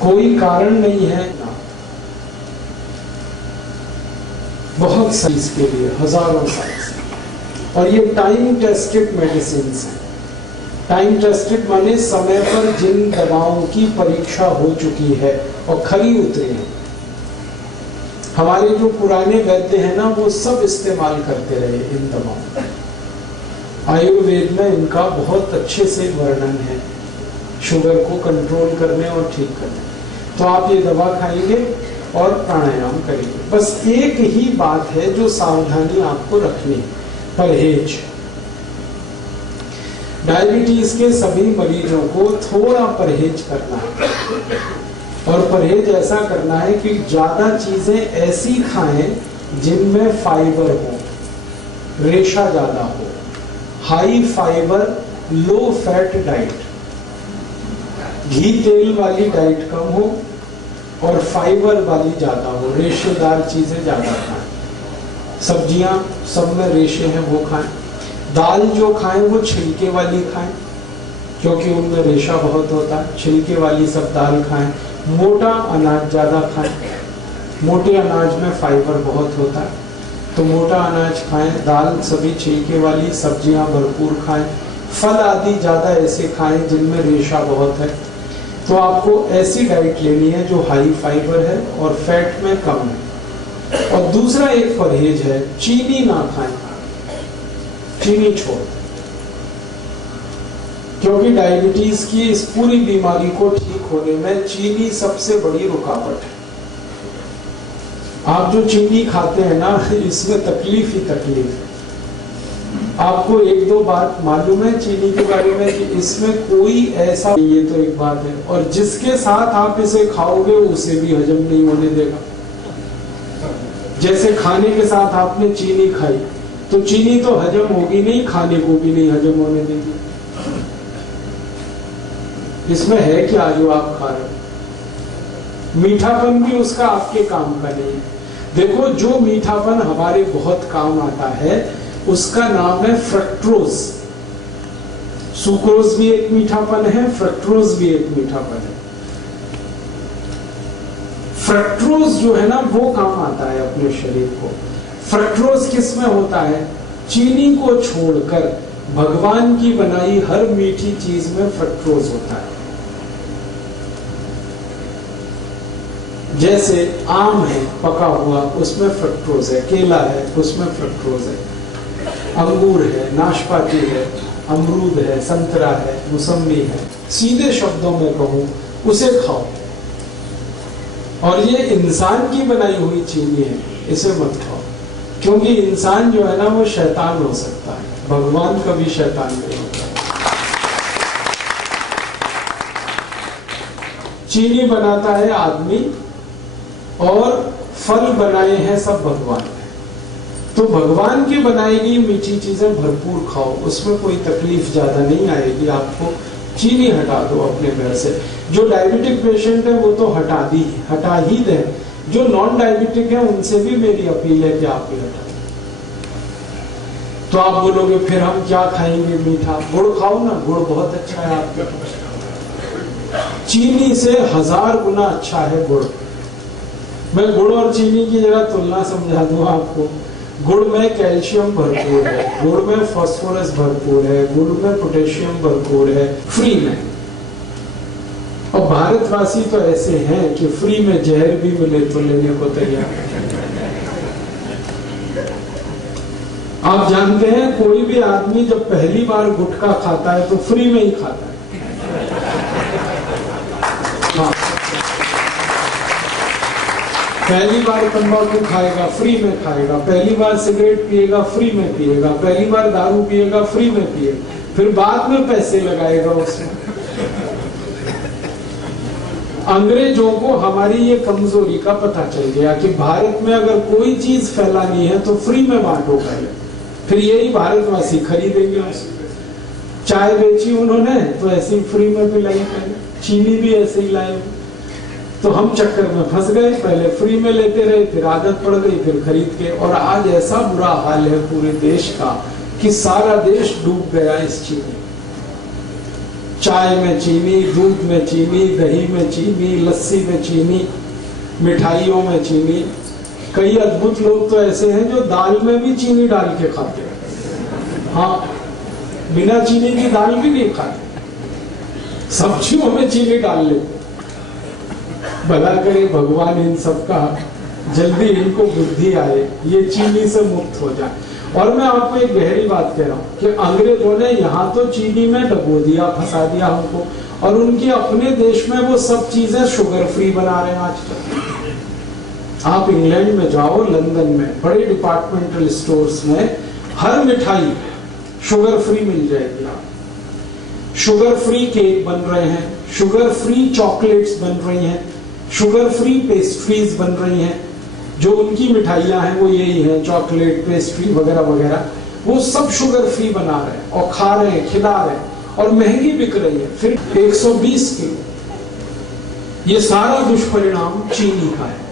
कोई कारण नहीं है ना, बहुत सही इसके लिए, हजारों साल। और ये टाइम टेस्टेड मेडिसिन है। टाइम टेस्टेड माने समय पर जिन दवाओं की परीक्षा हो चुकी है और खरी उतरी है। हमारे जो पुराने वैद्य हैं ना, वो सब इस्तेमाल करते रहे इन दवाओं। आयुर्वेद में इनका बहुत अच्छे से वर्णन है, शुगर को कंट्रोल करने और ठीक करने। तो आप ये दवा खाएंगे और प्राणायाम करेंगे। बस एक ही बात है जो सावधानी आपको रखनी है, परहेज। डायबिटीज के सभी मरीजों को थोड़ा परहेज करना है, और परहेज ऐसा करना है कि ज्यादा चीजें ऐसी खाएं जिनमें फाइबर हो, रेशा ज्यादा हो, high fibre low fat diet, घी तेल वाली डाइट कम हो और फाइबर वाली ज्यादा हो, रेशेदार चीजें ज्यादा खाएं। सब्जियां सब में रेशे हैं वो खाएं। दाल जो खाएं वो छिलके वाली खाएं, क्योंकि उनमें रेशा बहुत होता है। छिलके वाली सब दाल खाएं। मोटा अनाज ज्यादा खाएं, मोटे अनाज में फाइबर बहुत होता है, तो मोटा अनाज खाएं। दाल सभी छिलके वाली, सब्जियां भरपूर खाएं। फल आदि ज्यादा ऐसे खाएं जिनमें रेशा बहुत है। तो आपको ऐसी डाइट लेनी है जो हाई फाइबर है और फैट में कम है। और दूसरा एक परहेज है, चीनी ना खाएं, चीनी छोड़, क्योंकि डायबिटीज की इस पूरी बीमारी को ठीक होने में चीनी सबसे बड़ी रुकावट है। आप जो चीनी खाते हैं ना, इसमें तकलीफ ही तकलीफ है। आपको 1-2 बात मालूम है चीनी के बारे में कि इसमें कोई ऐसा, ये तो एक बात है, और जिसके साथ आप इसे खाओगे उसे भी हजम नहीं होने देगा। जैसे खाने के साथ आपने चीनी खाई, तो चीनी तो हजम होगी नहीं, खाने को भी नहीं हजम होने देगी। इसमें है क्या जो आप खा रहे हो? मीठापन भी उसका आपके काम का नहीं है। देखो, जो मीठापन हमारे बहुत काम आता है उसका नाम है फ्रक्टोज। सुक्रोज भी एक मीठापन है, फ्रक्टोज भी एक मीठापन है। फ्रक्टोज जो है ना, वो काम आता है अपने शरीर को। फ्रक्टोज किस में होता है? चीनी को छोड़कर भगवान की बनाई हर मीठी चीज में फ्रक्टोज होता है। जैसे आम है पका हुआ, उसमें फ्रक्टोज है। केला है, उसमें फ्रक्टोज है। अंगूर है, नाशपाती है, अमरूद है, संतरा है, मौसम्बी है, सीधे शब्दों में कहूं उसे खाओ। और ये इंसान की बनाई हुई चीनी है, इसे मत खाओ, क्योंकि इंसान जो है ना वो शैतान हो सकता है, भगवान कभी शैतान नहीं होता। चीनी बनाता है आदमी और फल बनाए हैं सब भगवान ने। तो भगवान की बनाई गई मीठी चीजें भरपूर खाओ, उसमें कोई तकलीफ ज्यादा नहीं आएगी आपको। चीनी हटा दो अपने घर से। जो डायबिटिक पेशेंट है वो तो हटा ही दे। जो नॉन डायबिटिक है उनसे भी मेरी अपील है कि आप भी हटा दें। तो आप बोलोगे फिर हम क्या खाएंगे मीठा? गुड़ खाओ ना, गुड़ बहुत अच्छा है आपके। चीनी से 1000 गुना अच्छा है गुड़। मैं गुड़ और चीनी की जरा तुलना समझा दूं आपको। गुड़ में कैल्शियम भरपूर है, गुड़ में फास्फोरस भरपूर है, गुड़ में पोटेशियम भरपूर है, फ्री में। और भारतवासी तो ऐसे हैं कि फ्री में जहर भी मिले तो लेने को तैयार है। आप जानते हैं कोई भी आदमी जब पहली बार गुटखा खाता है तो फ्री में ही खाता है। हाँ, पहली बार तंबाकू खाएगा फ्री में खाएगा, पहली बार सिगरेट पिएगा फ्री में पिएगा, पहली बार दारू पिएगा फ्री में पिएगा, फिर बाद में पैसे लगाएगा उसमें। अंग्रेजों को हमारी ये कमजोरी का पता चल गया कि भारत में अगर कोई चीज फैलानी है तो फ्री में बांटो पहले, फिर यही भारतवासी खरीदेंगे उसे। चाय बेची उन्होंने तो ऐसे ही फ्री में पिलाई पहले, चीनी भी ऐसे ही लाए। तो हम चक्कर में फंस गए, पहले फ्री में लेते रहे, फिर आदत पड़ गई, फिर खरीद के। और आज ऐसा बुरा हाल है पूरे देश का कि सारा देश डूब गया इस चीनी। चाय में चीनी, दूध में चीनी, दही में चीनी, लस्सी में चीनी, मिठाइयों में चीनी। कई अद्भुत लोग तो ऐसे हैं जो दाल में भी चीनी डाल के खाते हैं। हाँ, बिना चीनी की दाल भी नहीं खाते, सब्जियों में चीनी डाल लेते। भला करे भगवान इन सबका जल्दी इनको बुद्धि आए, ये चीनी से मुक्त हो जाए। और मैं आपको एक गहरी बात कह रहा हूं कि अंग्रेजों ने यहाँ तो चीनी में डबो दिया, फंसा दिया हमको, और उनके अपने देश में वो सब चीजें शुगर फ्री बना रहे हैं आज तक। आप इंग्लैंड में जाओ, लंदन में बड़े डिपार्टमेंटल स्टोर्स में हर मिठाई शुगर फ्री मिल जाएगी। आप शुगर फ्री केक बन रहे हैं, शुगर फ्री चॉकलेट्स बन रही हैं, शुगर फ्री पेस्ट्रीज बन रही हैं। जो उनकी मिठाइयां हैं वो यही है, चॉकलेट, पेस्ट्री वगैरह वगैरह, वो सब शुगर फ्री बना रहे हैं और खा रहे हैं, खिला रहे हैं, और महंगी बिक रही है। फिर 120 किलो। ये सारा दुष्परिणाम चीनी का है।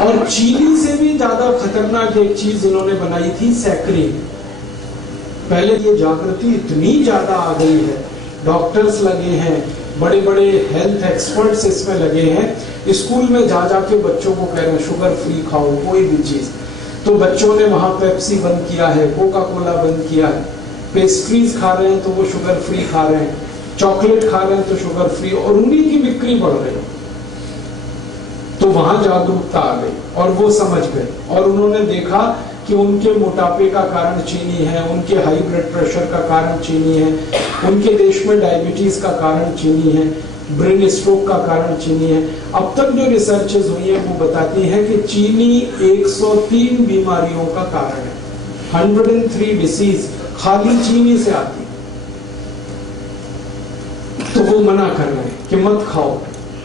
और चीनी से भी ज्यादा खतरनाक एक चीज इन्होंने बनाई थी, सैकरीन। पहले ये जागृति इतनी ज्यादा आ गई है, डॉक्टर्स लगे हैं, बड़े बड़े हेल्थ एक्सपर्ट्स इसमें लगे हैं। स्कूल में जा जाके बच्चों को कह रहे हैं शुगर फ्री खाओ कोई भी चीज। तो बच्चों ने वहां पेप्सी बंद किया है, कोका कोला बंद किया है, पेस्ट्रीज खा रहे हैं तो वो शुगर फ्री खा रहे हैं, चॉकलेट खा रहे हैं तो शुगर फ्री, और उन्हीं की बिक्री बढ़ रही है। तो वहां जागरूकता आ गई और वो समझ गए, और उन्होंने देखा कि उनके मोटापे का कारण चीनी है, उनके हाई ब्लड प्रेशर का कारण चीनी है, उनके देश में डायबिटीज का कारण चीनी है, ब्रेन स्ट्रोक का कारण चीनी है। अब तक जो रिसर्चेस हुई है वो बताती है कि चीनी 103 बीमारियों का कारण है। 103 डिसीज खाली चीनी से आती है। तो वो मना कर रहे हैं कि मत खाओ,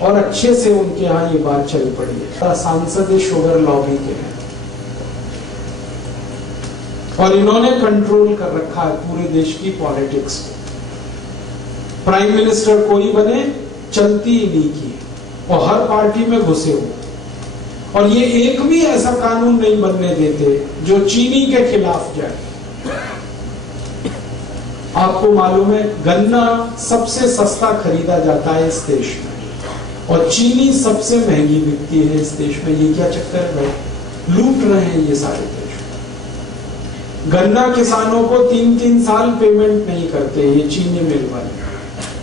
और अच्छे से उनके यहाँ ये बात चल पड़ी है। सांसद शुगर लॉबी के हैं और इन्होंने कंट्रोल कर रखा है पूरे देश की पॉलिटिक्स को। प्राइम मिनिस्टर कोई बने, चलती ही नहीं की, और हर पार्टी में घुसे हो। और ये एक भी ऐसा कानून नहीं बनने देते जो चीनी के खिलाफ जाए। आपको मालूम है गन्ना सबसे सस्ता खरीदा जाता है इस देश में, और चीनी सबसे महंगी बिकती है इस देश में। ये क्या चक्कर है? लूट रहे हैं ये सारे देश। गन्ना किसानों को 3-3 साल पेमेंट नहीं करते ये चीनी मिल वाले।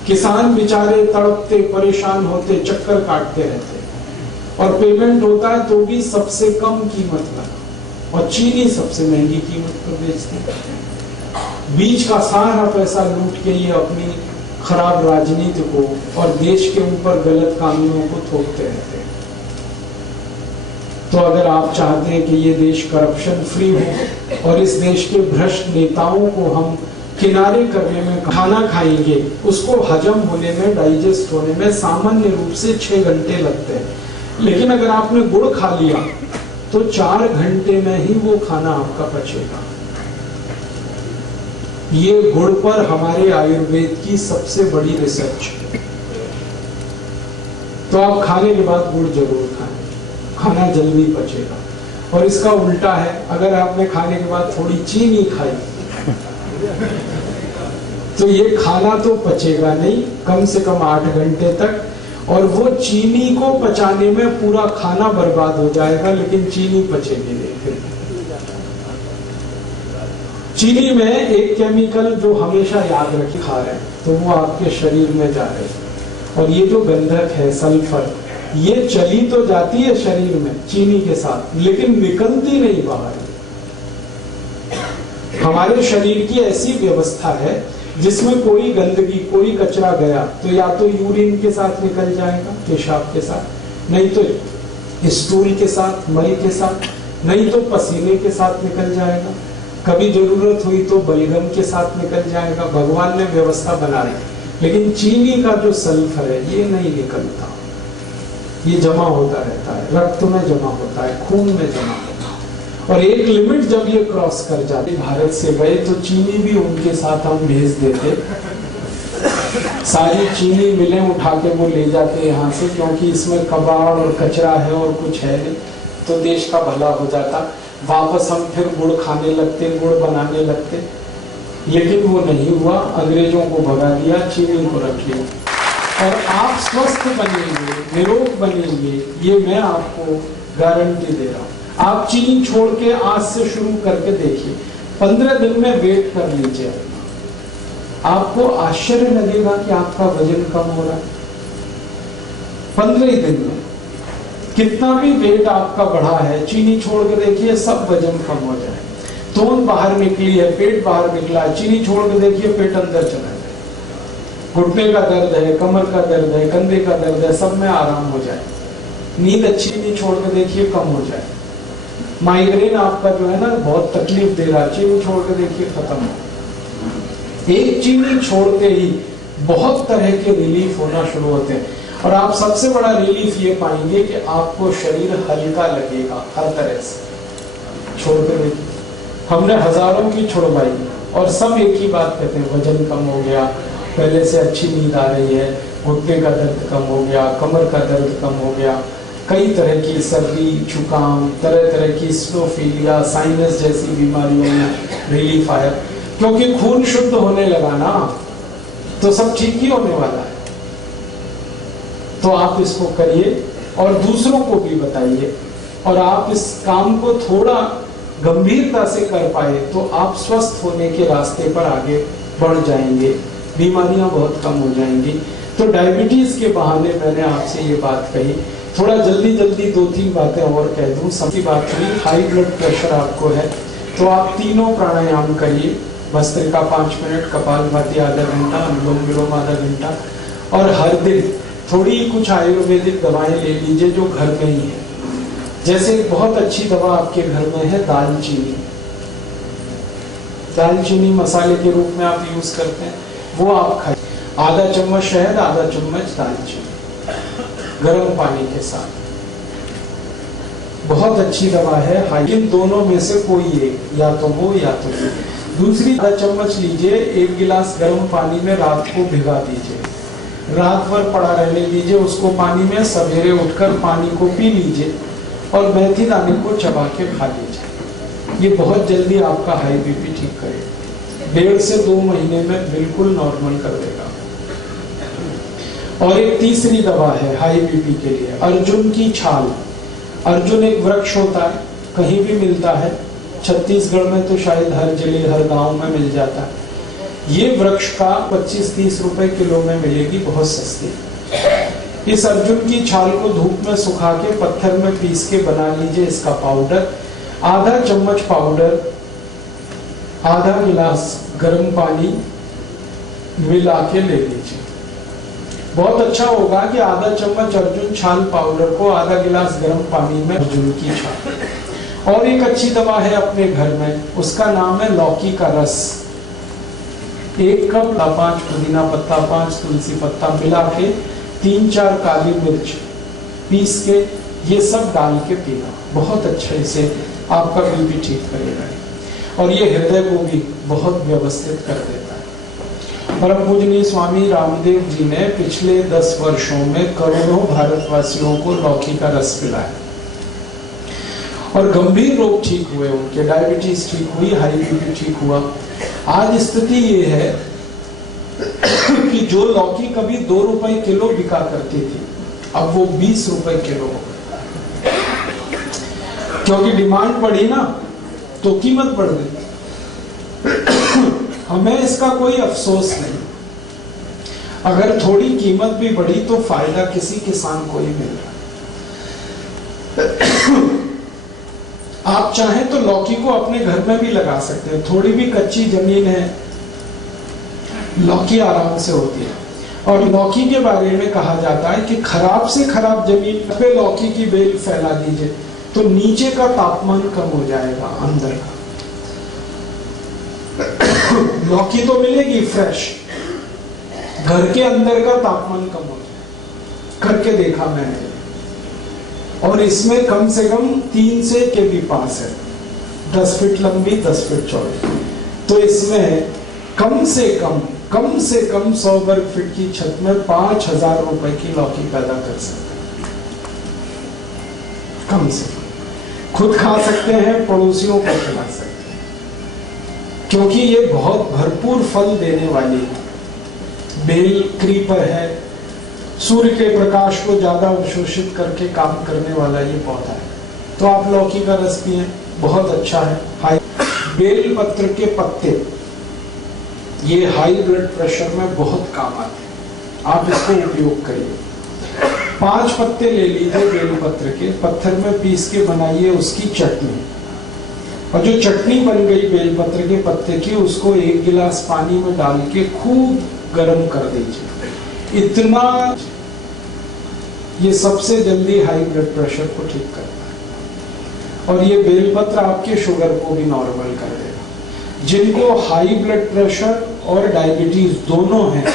किसान बेचारे तड़पते, परेशान होते, चक्कर काटते रहते, और पेमेंट होता है तो भी सबसे कम कीमत लगा, और चीनी सबसे महंगी कीमत पर बेचते हैं। बीच का सारा पैसा लूट के ये अपनी खराब राजनीति को और देश के ऊपर गलत कानूनों को थोपते रहते हैं। तो अगर आप चाहते हैं कि ये देश करप्शन फ्री हो और इस देश के भ्रष्ट नेताओं को हम किनारे करने में, खाना खाएंगे उसको हजम होने में, डाइजेस्ट होने में सामान्य रूप से 6 घंटे लगते हैं, लेकिन अगर आपने गुड़ खा लिया तो 4 घंटे में ही वो खाना आपका पचेगा। ये गुड़ पर हमारे आयुर्वेद की सबसे बड़ी रिसर्च है। तो आप खाने के बाद गुड़ जरूर खाएं, खाना जल्दी पचेगा। और इसका उल्टा है, अगर आपने खाने के बाद थोड़ी चीनी खाई तो ये खाना तो पचेगा नहीं कम से कम 8 घंटे तक, और वो चीनी को पचाने में पूरा खाना बर्बाद हो जाएगा, लेकिन चीनी पचेगी नहीं। फिर चीनी में एक केमिकल जो हमेशा याद रखे खा रहे हैं तो वो आपके शरीर में जा रहे हैं, और ये जो गंधक है सल्फर, ये चली तो जाती है शरीर में चीनी के साथ, लेकिन निकलती नहीं बाहर। हमारे शरीर की ऐसी व्यवस्था है जिसमें कोई गंदगी, कोई कचरा गया तो या तो यूरिन के साथ निकल जाएगा, पेशाब के साथ, नहीं तो स्टूल के साथ, मल के साथ, नहीं तो पसीने के साथ निकल जाएगा, कभी जरूरत हुई तो बलगम के साथ निकल जाएगा। भगवान ने व्यवस्था बना रही, लेकिन चीनी का जो सल्फर है ये नहीं निकलता, ये जमा होता रहता है, रक्त में जमा होता है, खून में जमा होता है, और एक लिमिट जब ये क्रॉस कर जाती, भारत से गए तो चीनी भी उनके साथ हम भेज देते, सारी चीनी मिलें उठा के वो ले जाते यहाँ से, क्योंकि इसमें कबाड़ और कचरा है और कुछ है नहीं, तो देश का भला हो जाता। वापस हम फिर गुड़ खाने लगते, गुड़ बनाने लगते, लेकिन वो नहीं हुआ, अंग्रेजों को भगा दिया, चीनी को रख लिया, और आप स्वस्थ बनेंगे, निरोग बनेंगे, ये मैं आपको गारंटी दे रहा हूँ। आप चीनी छोड़ के आज से शुरू करके देखिए, 15 दिन में वेट कर लीजिए, आपको आश्चर्य लगेगा कि आपका वजन कम हो रहा है 15 दिन में। कितना भी वेट आपका बढ़ा है, चीनी छोड़ के देखिए, सब वजन कम हो जाए। तोन बाहर निकली है, पेट बाहर निकला है, चीनी छोड़ के देखिए, पेट अंदर चला जाए। घुटने का दर्द है, कमर का दर्द है, कंधे का दर्द है, सब में आराम हो जाए। नींद अच्छी नहीं, छोड़ के देखिए, कम हो जाए। माइग्रेन आपका जो है ना बहुत तकलीफ दे रहा है, चीनी छोड़ के देखिए, खत्म हो। एक चीनी छोड़ते ही बहुत तरह के रिलीफ होना शुरू होते हैं, और आप सबसे बड़ा रिलीफ ये पाएंगे कि आपको शरीर हल्का लगेगा हर तरह से। छोड़ के देखिए, हमने हजारों की छुड़वाई और सब एक ही बात कहते हैं, वजन कम हो गया, पहले से अच्छी नींद आ रही है, घुटने का दर्द कम हो गया, कमर का दर्द कम हो गया, कई तरह की सर्दी, जुकाम, तरह तरह की स्नोफीलिया, साइनस जैसी बीमारियों में रिलीफ आया, क्योंकि खून शुद्ध होने लगा ना, तो सब ठीक ही होने वाला है। तो आप इसको करिए और दूसरों को भी बताइए, और आप इस काम को थोड़ा गंभीरता से कर पाए तो आप स्वस्थ होने के रास्ते पर आगे बढ़ जाएंगे, बीमारियां बहुत कम हो जाएंगी। तो डायबिटीज के बहाने मैंने आपसे ये बात कही, थोड़ा जल्दी जल्दी 2-3 बातें और कह दूं। सबकी बात हुई, हाई ब्लड प्रेशर आपको है तो आप तीनों प्राणायाम करिए, भस्त्रिका 5 मिनट, कपालभाति आधा घंटा, अनुलोम विलोम आधा घंटा, और हर दिन थोड़ी कुछ आयुर्वेदिक दवाएं ले लीजिए जो घर में ही है। जैसे बहुत अच्छी दवा आपके घर में है दालचीनी, दालचीनी मसाले के रूप में आप यूज करते हैं, वो आप खाइए। आधा चम्मच शहद, आधा चम्मच दालचीनी गर्म पानी के साथ, बहुत अच्छी दवा है। इन दोनों में से कोई एक, या तो वो या तो वो। दूसरी, आधा चम्मच लीजिए, 1 गिलास गर्म पानी में रात को भिगा दीजिए, रात भर पड़ा रहने दीजिए उसको पानी में, सवेरे उठकर पानी को पी लीजिए और मेथी दाने को चबा के खा लीजिए। ये बहुत जल्दी आपका हाई बीपी ठीक करेगा, 1.5 से 2 महीने में बिल्कुल नॉर्मल कर देगा। और एक तीसरी दवा है हाई बीपी के लिए, अर्जुन की छाल। अर्जुन एक वृक्ष होता है, कहीं भी मिलता है, छत्तीसगढ़ में तो शायद हर जिले हर गांव में मिल जाता है। ये वृक्ष का 25-30 रुपए किलो में मिलेगी, बहुत सस्ती। इस अर्जुन की छाल को धूप में सुखा के पत्थर में पीस के बना लीजिए इसका पाउडर। आधा चम्मच पाउडर आधा गिलास गर्म पानी मिला के ले लीजिए। बहुत अच्छा होगा कि आधा चम्मच अर्जुन छाल पाउडर को आधा गिलास गर्म पानी में अर्जुन की छाल। और एक अच्छी दवा है अपने घर में, उसका नाम है लौकी का रस। 1 कप 5 पुदीना पत्ता, 5 तुलसी पत्ता मिला के 3-4 काली मिर्च पीस के ये सब डाल के पीना, बहुत अच्छे से आपका बीपी ठीक करेगा। और ये हृदय को भी बहुत व्यवस्थित कर देता है। परम पूजनीय स्वामी रामदेव जी ने पिछले 10 वर्षों में करोड़ों भारतवासियों को लौकी का रस पिलाया और गंभीर रोग ठीक हुए, उनके डायबिटीज ठीक हुई, हाई बीपी ठीक हुआ। आज स्थिति ये है कि जो लौकी कभी 2 रुपए किलो बिका करती थी, अब वो 20 रुपए किलो हो गई, क्योंकि डिमांड बढ़ी ना तो कीमत बढ़ गई। हमें इसका कोई अफसोस नहीं, अगर थोड़ी कीमत भी बढ़ी तो फायदा किसी किसान को ही मिल रहा। आप चाहें तो लौकी को अपने घर में भी लगा सकते हैं, थोड़ी भी कच्ची जमीन है लौकी आराम से होती है। और लौकी के बारे में कहा जाता है कि खराब से खराब जमीन पे लौकी की बेल फैला दीजिए तो नीचे का तापमान कम हो जाएगा, अंदर का। लौकी तो मिलेगी फ्रेश, घर के अंदर का तापमान कम हो जाएगा, करके देखा मैंने। और इसमें कम से कम 3 से केबी पास है, 10 फीट लंबी 10 फीट चौड़ी। तो इसमें कम से कम 100 वर्ग फीट की छत में 5,000 रुपए की लौकी पैदा कर सकते हैं, कम से कम। खुद खा सकते हैं, पड़ोसियों को खिला सकते हैं, क्योंकि ये बहुत भरपूर फल देने वाली है। बेल क्रीपर है, सूर्य के प्रकाश को ज्यादा अवशोषित करके काम करने वाला ये पौधा है। तो आप लौकी का रस पिए, बहुत अच्छा है। बेल पत्र के पत्ते ये हाई ब्लड प्रेशर में बहुत काम आते हैं, आप इसको उपयोग करिए। 5 पत्ते ले लीजिए बेल पत्र के, पत्थर में पीस के बनाइए उसकी चटनी। और जो चटनी बन गई बेल पत्र के पत्ते की, उसको 1 गिलास पानी में डाल के खूब गर्म कर दीजिए। इतना ये सबसे जल्दी हाई ब्लड प्रेशर को ठीक करता है। और ये बेलपत्र आपके शुगर को भी नॉर्मल कर देगा। जिनको हाई ब्लड प्रेशर और डायबिटीज दोनों हैं,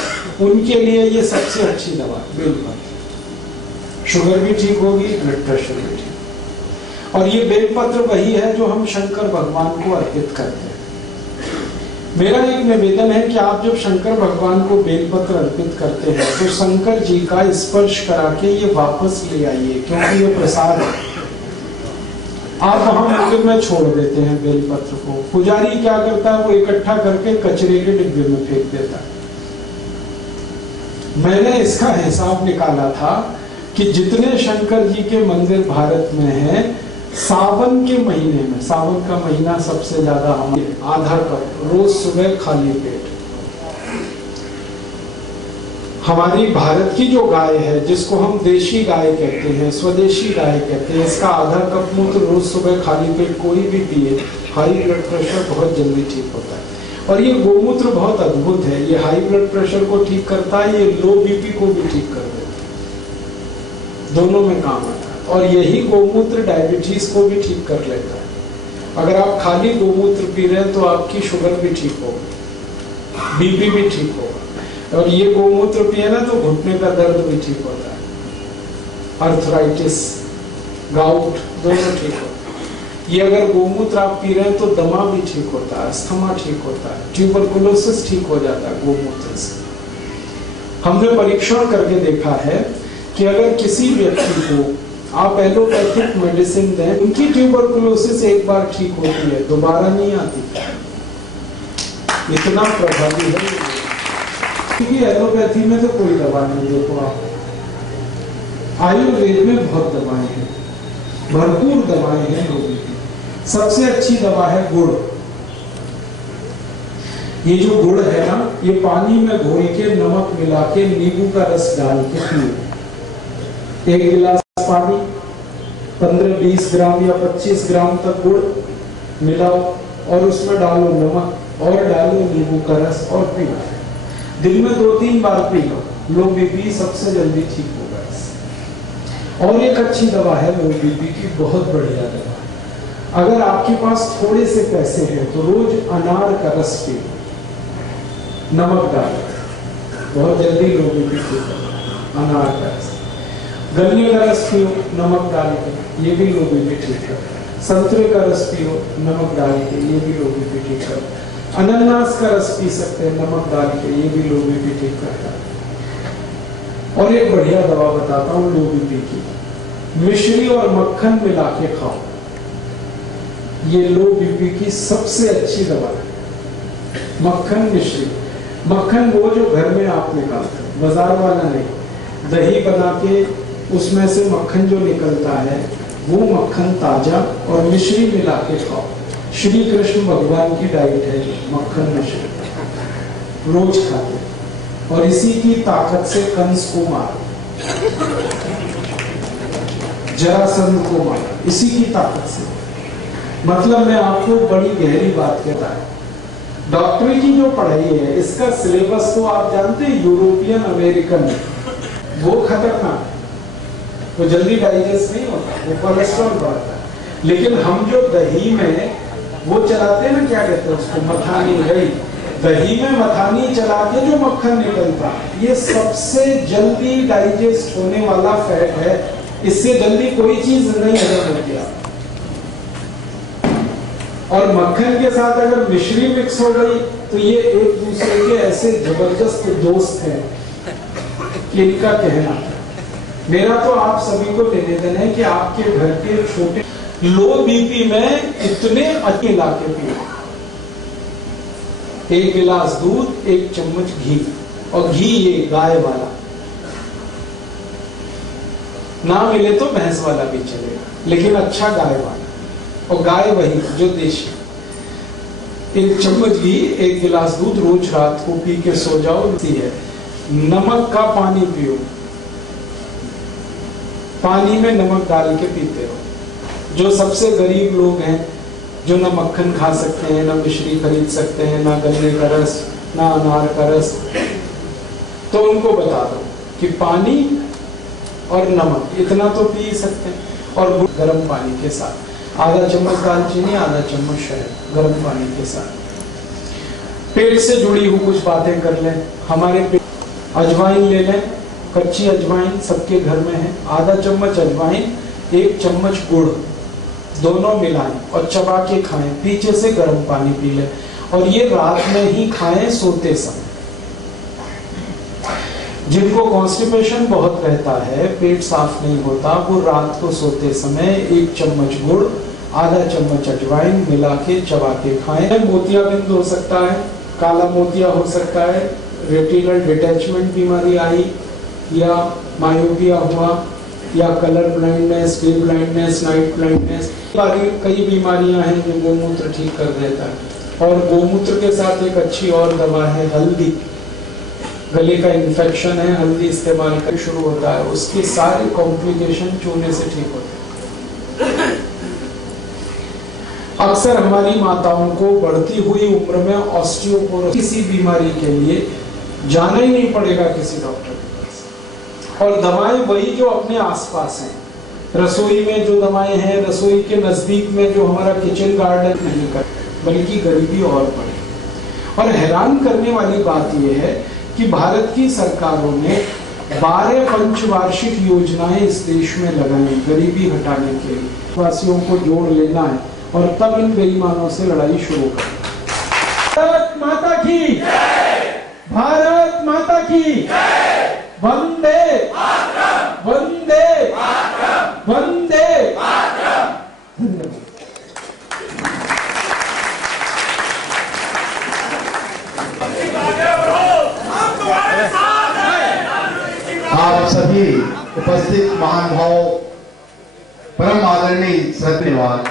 उनके लिए ये सबसे अच्छी दवा बेलपत्र। शुगर भी ठीक होगी, ब्लड प्रेशर भी ठीक। और ये बेलपत्र वही है जो हम शंकर भगवान को अर्पित करते हैं। मेरा एक निवेदन है कि आप जब शंकर भगवान को बेलपत्र अर्पित करते हैं तो शंकर जी का स्पर्श करा के ये वापस ले आइए, क्योंकि ये प्रसाद है। आप वहां मंदिर में छोड़ देते हैं बेलपत्र को, पुजारी क्या करता है, वो इकट्ठा करके कचरे के डिब्बे में फेंक देता है। मैंने इसका हिसाब निकाला था कि जितने शंकर जी के मंदिर भारत में हैं, सावन के महीने में, सावन का महीना सबसे ज्यादा, हमारे आधा कप रोज सुबह खाली पेट। हमारी भारत की जो गाय है, जिसको हम देशी गाय कहते हैं, स्वदेशी गाय कहते हैं, इसका आधा कप मूत्र रोज सुबह खाली पेट कोई भी पिए, हाई ब्लड प्रेशर बहुत जल्दी ठीक होता है। और ये गोमूत्र बहुत अद्भुत है, ये हाई ब्लड प्रेशर को ठीक करता है, ये लो बीपी को भी ठीक कर देता है, दोनों में काम आता है। और यही गोमूत्र डायबिटीज को भी ठीक कर लेता है। अगर आप खाली गोमूत्र पी रहे हैं तो आपकी शुगर भी ठीक होगी, बीपी भी ठीक होगा। और ये गोमूत्र पिए ना तो घुटने का दर्द भी ठीक होता है, अर्थराइटिस, गाउट दोनों ठीक होता है। ये अगर गोमूत्र आप पी रहे हैं तो दमा भी ठीक होता है, अस्थमा ठीक होता है, ट्यूबरकुलोसिस ठीक हो जाता है गोमूत्र से। हमने परीक्षण करके देखा है कि अगर किसी व्यक्ति को आप एलोपैथिक मेडिसिन दें, उनकी ट्यूबरकुलोसिस एक बार ठीक होती है, दोबारा नहीं आती, इतना प्रभावी है। क्योंकि एलोपैथी में तो कोई दवा नहीं, देखो आप आयुर्वेद में बहुत दवाएं हैं, भरपूर दवाएं हैं लोगों की। सबसे अच्छी दवा है गुड़। ये जो गुड़ है ना, ये पानी में घोल के नमक मिला के नींबू का रस डाल के पिए। 1 गिलास पानी, 15-20 ग्राम या 25 ग्राम तक गुड़ मिलाओ, और उसमें डालो नमक और डालो नींबू का रस और पी लो। दिन में 2-3 बार पी लो, लो बीपी सबसे जल्दी ठीक होगा इससे। और एक अच्छी दवा है लो बीपी की, बहुत बढ़िया दवा है। अगर आपके पास थोड़े से पैसे हैं तो रोज अनार का रस पियो, नमक डालो, बहुत जल्दी लो बीपी ठीक होगा। अनार का रस, गन्ने का रस पियो नमक डाल के, ये भी लो बीपी ठीक है। संतरे का रस पियो नमक डाल के, ये भी लो बीपी ठीक करता है। अनानास का रस पी सकते हैं नमक डाल के, ये भी लो बीपी ठीक करता है। और एक बढ़िया दवा बताता हूँ लो बीपी की, मिश्री और मक्खन मिला के खाओ, ये लो बीपी की सबसे अच्छी दवा है। मक्खन मिश्री, मक्खन वो जो घर में आप निकालते हैं, बाजार वाला नहीं। दही बना के उसमें से मक्खन जो निकलता है वो मक्खन ताजा और मिश्री मिला के खाओ। श्री कृष्ण भगवान की डाइट है मक्खन मिश्री, रोज खाते, और इसी की ताकत से कंस को मारो, जरासंध को मारो, इसी की ताकत से। मतलब मैं आपको बड़ी गहरी बात कहता है, डॉक्टरी की जो पढ़ाई है इसका सिलेबस तो आप जानते हैं, यूरोपियन अमेरिकन, वो खतरनाक, वो जल्दी डाइजेस्ट नहीं होता, वो कोलेस्ट्रॉल बढ़ता है। लेकिन हम जो दही में वो चलाते हैं ना, क्या कहते हैं उसको, मथानी, दही, दही में मथानी चला के जो मक्खन निकलता है, ये सबसे जल्दी डाइजेस्ट होने वाला फैट है, इससे जल्दी कोई चीज नहीं हजम होती है। और मक्खन के साथ अगर मिश्री मिक्स हो गई तो ये एक दूसरे के ऐसे जबरदस्त दोस्त हैं कि इनका कहना। मेरा तो आप सभी को निवेदन है कि आपके घर के छोटे लो बीपी में इतने अच्छे ला के पिए, 1 गिलास दूध, 1 चम्मच घी, और घी ये गाय वाला, ना मिले तो भैंस वाला भी चलेगा, लेकिन अच्छा गाय वाला, और गाय वही जो देशी। 1 चम्मच घी, 1 गिलास दूध, रोज रात को पी के सो जाओ। है नमक का पानी पियो, पानी में नमक डाल के पीते रहो। जो सबसे गरीब लोग हैं, जो ना मक्खन खा सकते हैं, ना मिश्री खरीद सकते हैं, ना गन्ने का रस, ना अनार का रस, तो उनको बता दो कि पानी और नमक इतना तो पी सकते हैं, और गर्म पानी के साथ, आधा चम्मच दालचीनी, आधा चम्मच शहद, गर्म पानी के साथ। पेट से जुड़ी हुई कुछ बातें कर लें। हमारे पेट, अजवाइन ले लें, कच्ची अजवाइन सबके घर में है, आधा चम्मच अजवाइन, 1 चम्मच गुड़, दोनों मिलाएं और चबा के खाएं, पीछे से गर्म पानी पी लें, और ये रात में ही खाएं सोते समय। जिनको कॉन्स्टिपेशन बहुत रहता है, पेट साफ नहीं होता, वो रात को सोते समय 1 चम्मच गुड़, आधा चम्मच अजवाइन मिला के चबा के खाएं। मोतियाबिंद हो सकता है, काला मोतिया हो सकता है, रेटिनल डिटैचमेंट बीमारी आई, या मायोपिया हुआ, या colour blindness, day blindness, night blindness, कई बीमारियां हैं जो गोमूत्र ठीक कर देता है। और गोमूत्र के साथ एक अच्छी और दवा है हल्दी, गले का इन्फेक्शन है, हल्दी इस्तेमाल कर शुरू होता है, उसके सारे कॉम्प्लिकेशन चूने से ठीक होते हैं। अक्सर हमारी माताओं को बढ़ती हुई उम्र में ऑस्टियोपोरोसिस, किसी बीमारी के लिए जाना ही नहीं पड़ेगा किसी डॉक्टर के पास, और दवाएं वही जो अपने आसपास हैं। रसोई में जो दवाएं हैं, रसोई के नजदीक में जो हमारा किचन गार्डन नहीं कर, बल्कि गरीबी और बढ़े। और हैरान करने वाली बात यह है कि भारत की सरकारों ने 12 पंचवार्षिक योजनाएं इस देश में लगाई गरीबी हटाने के लिए। वासियों को जोड़ लेना है और तब इन बेईमानों से लड़ाई शुरू करें। भारत माता की जय, भारत माता की जय, वंदे मातरम, वंदे मातरम, वंदे मातरम। आप सभी उपस्थित महानुभाव, परम आदरणीय धन्यवाद।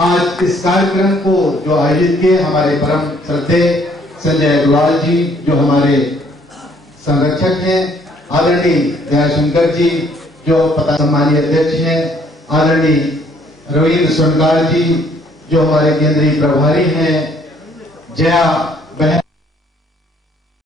आज इस कार्यक्रम को जो आयोजित किए हमारे परम श्रद्धेय संजय अग्रवाल जी, जो हमारे संरक्षक हैं, आदरणीय दयाशंकर जी जो पता सम्मानीय अध्यक्ष हैं, आदरणीय रविंद्र स्वर्णकार जी, जो हमारे केंद्रीय प्रभारी हैं जया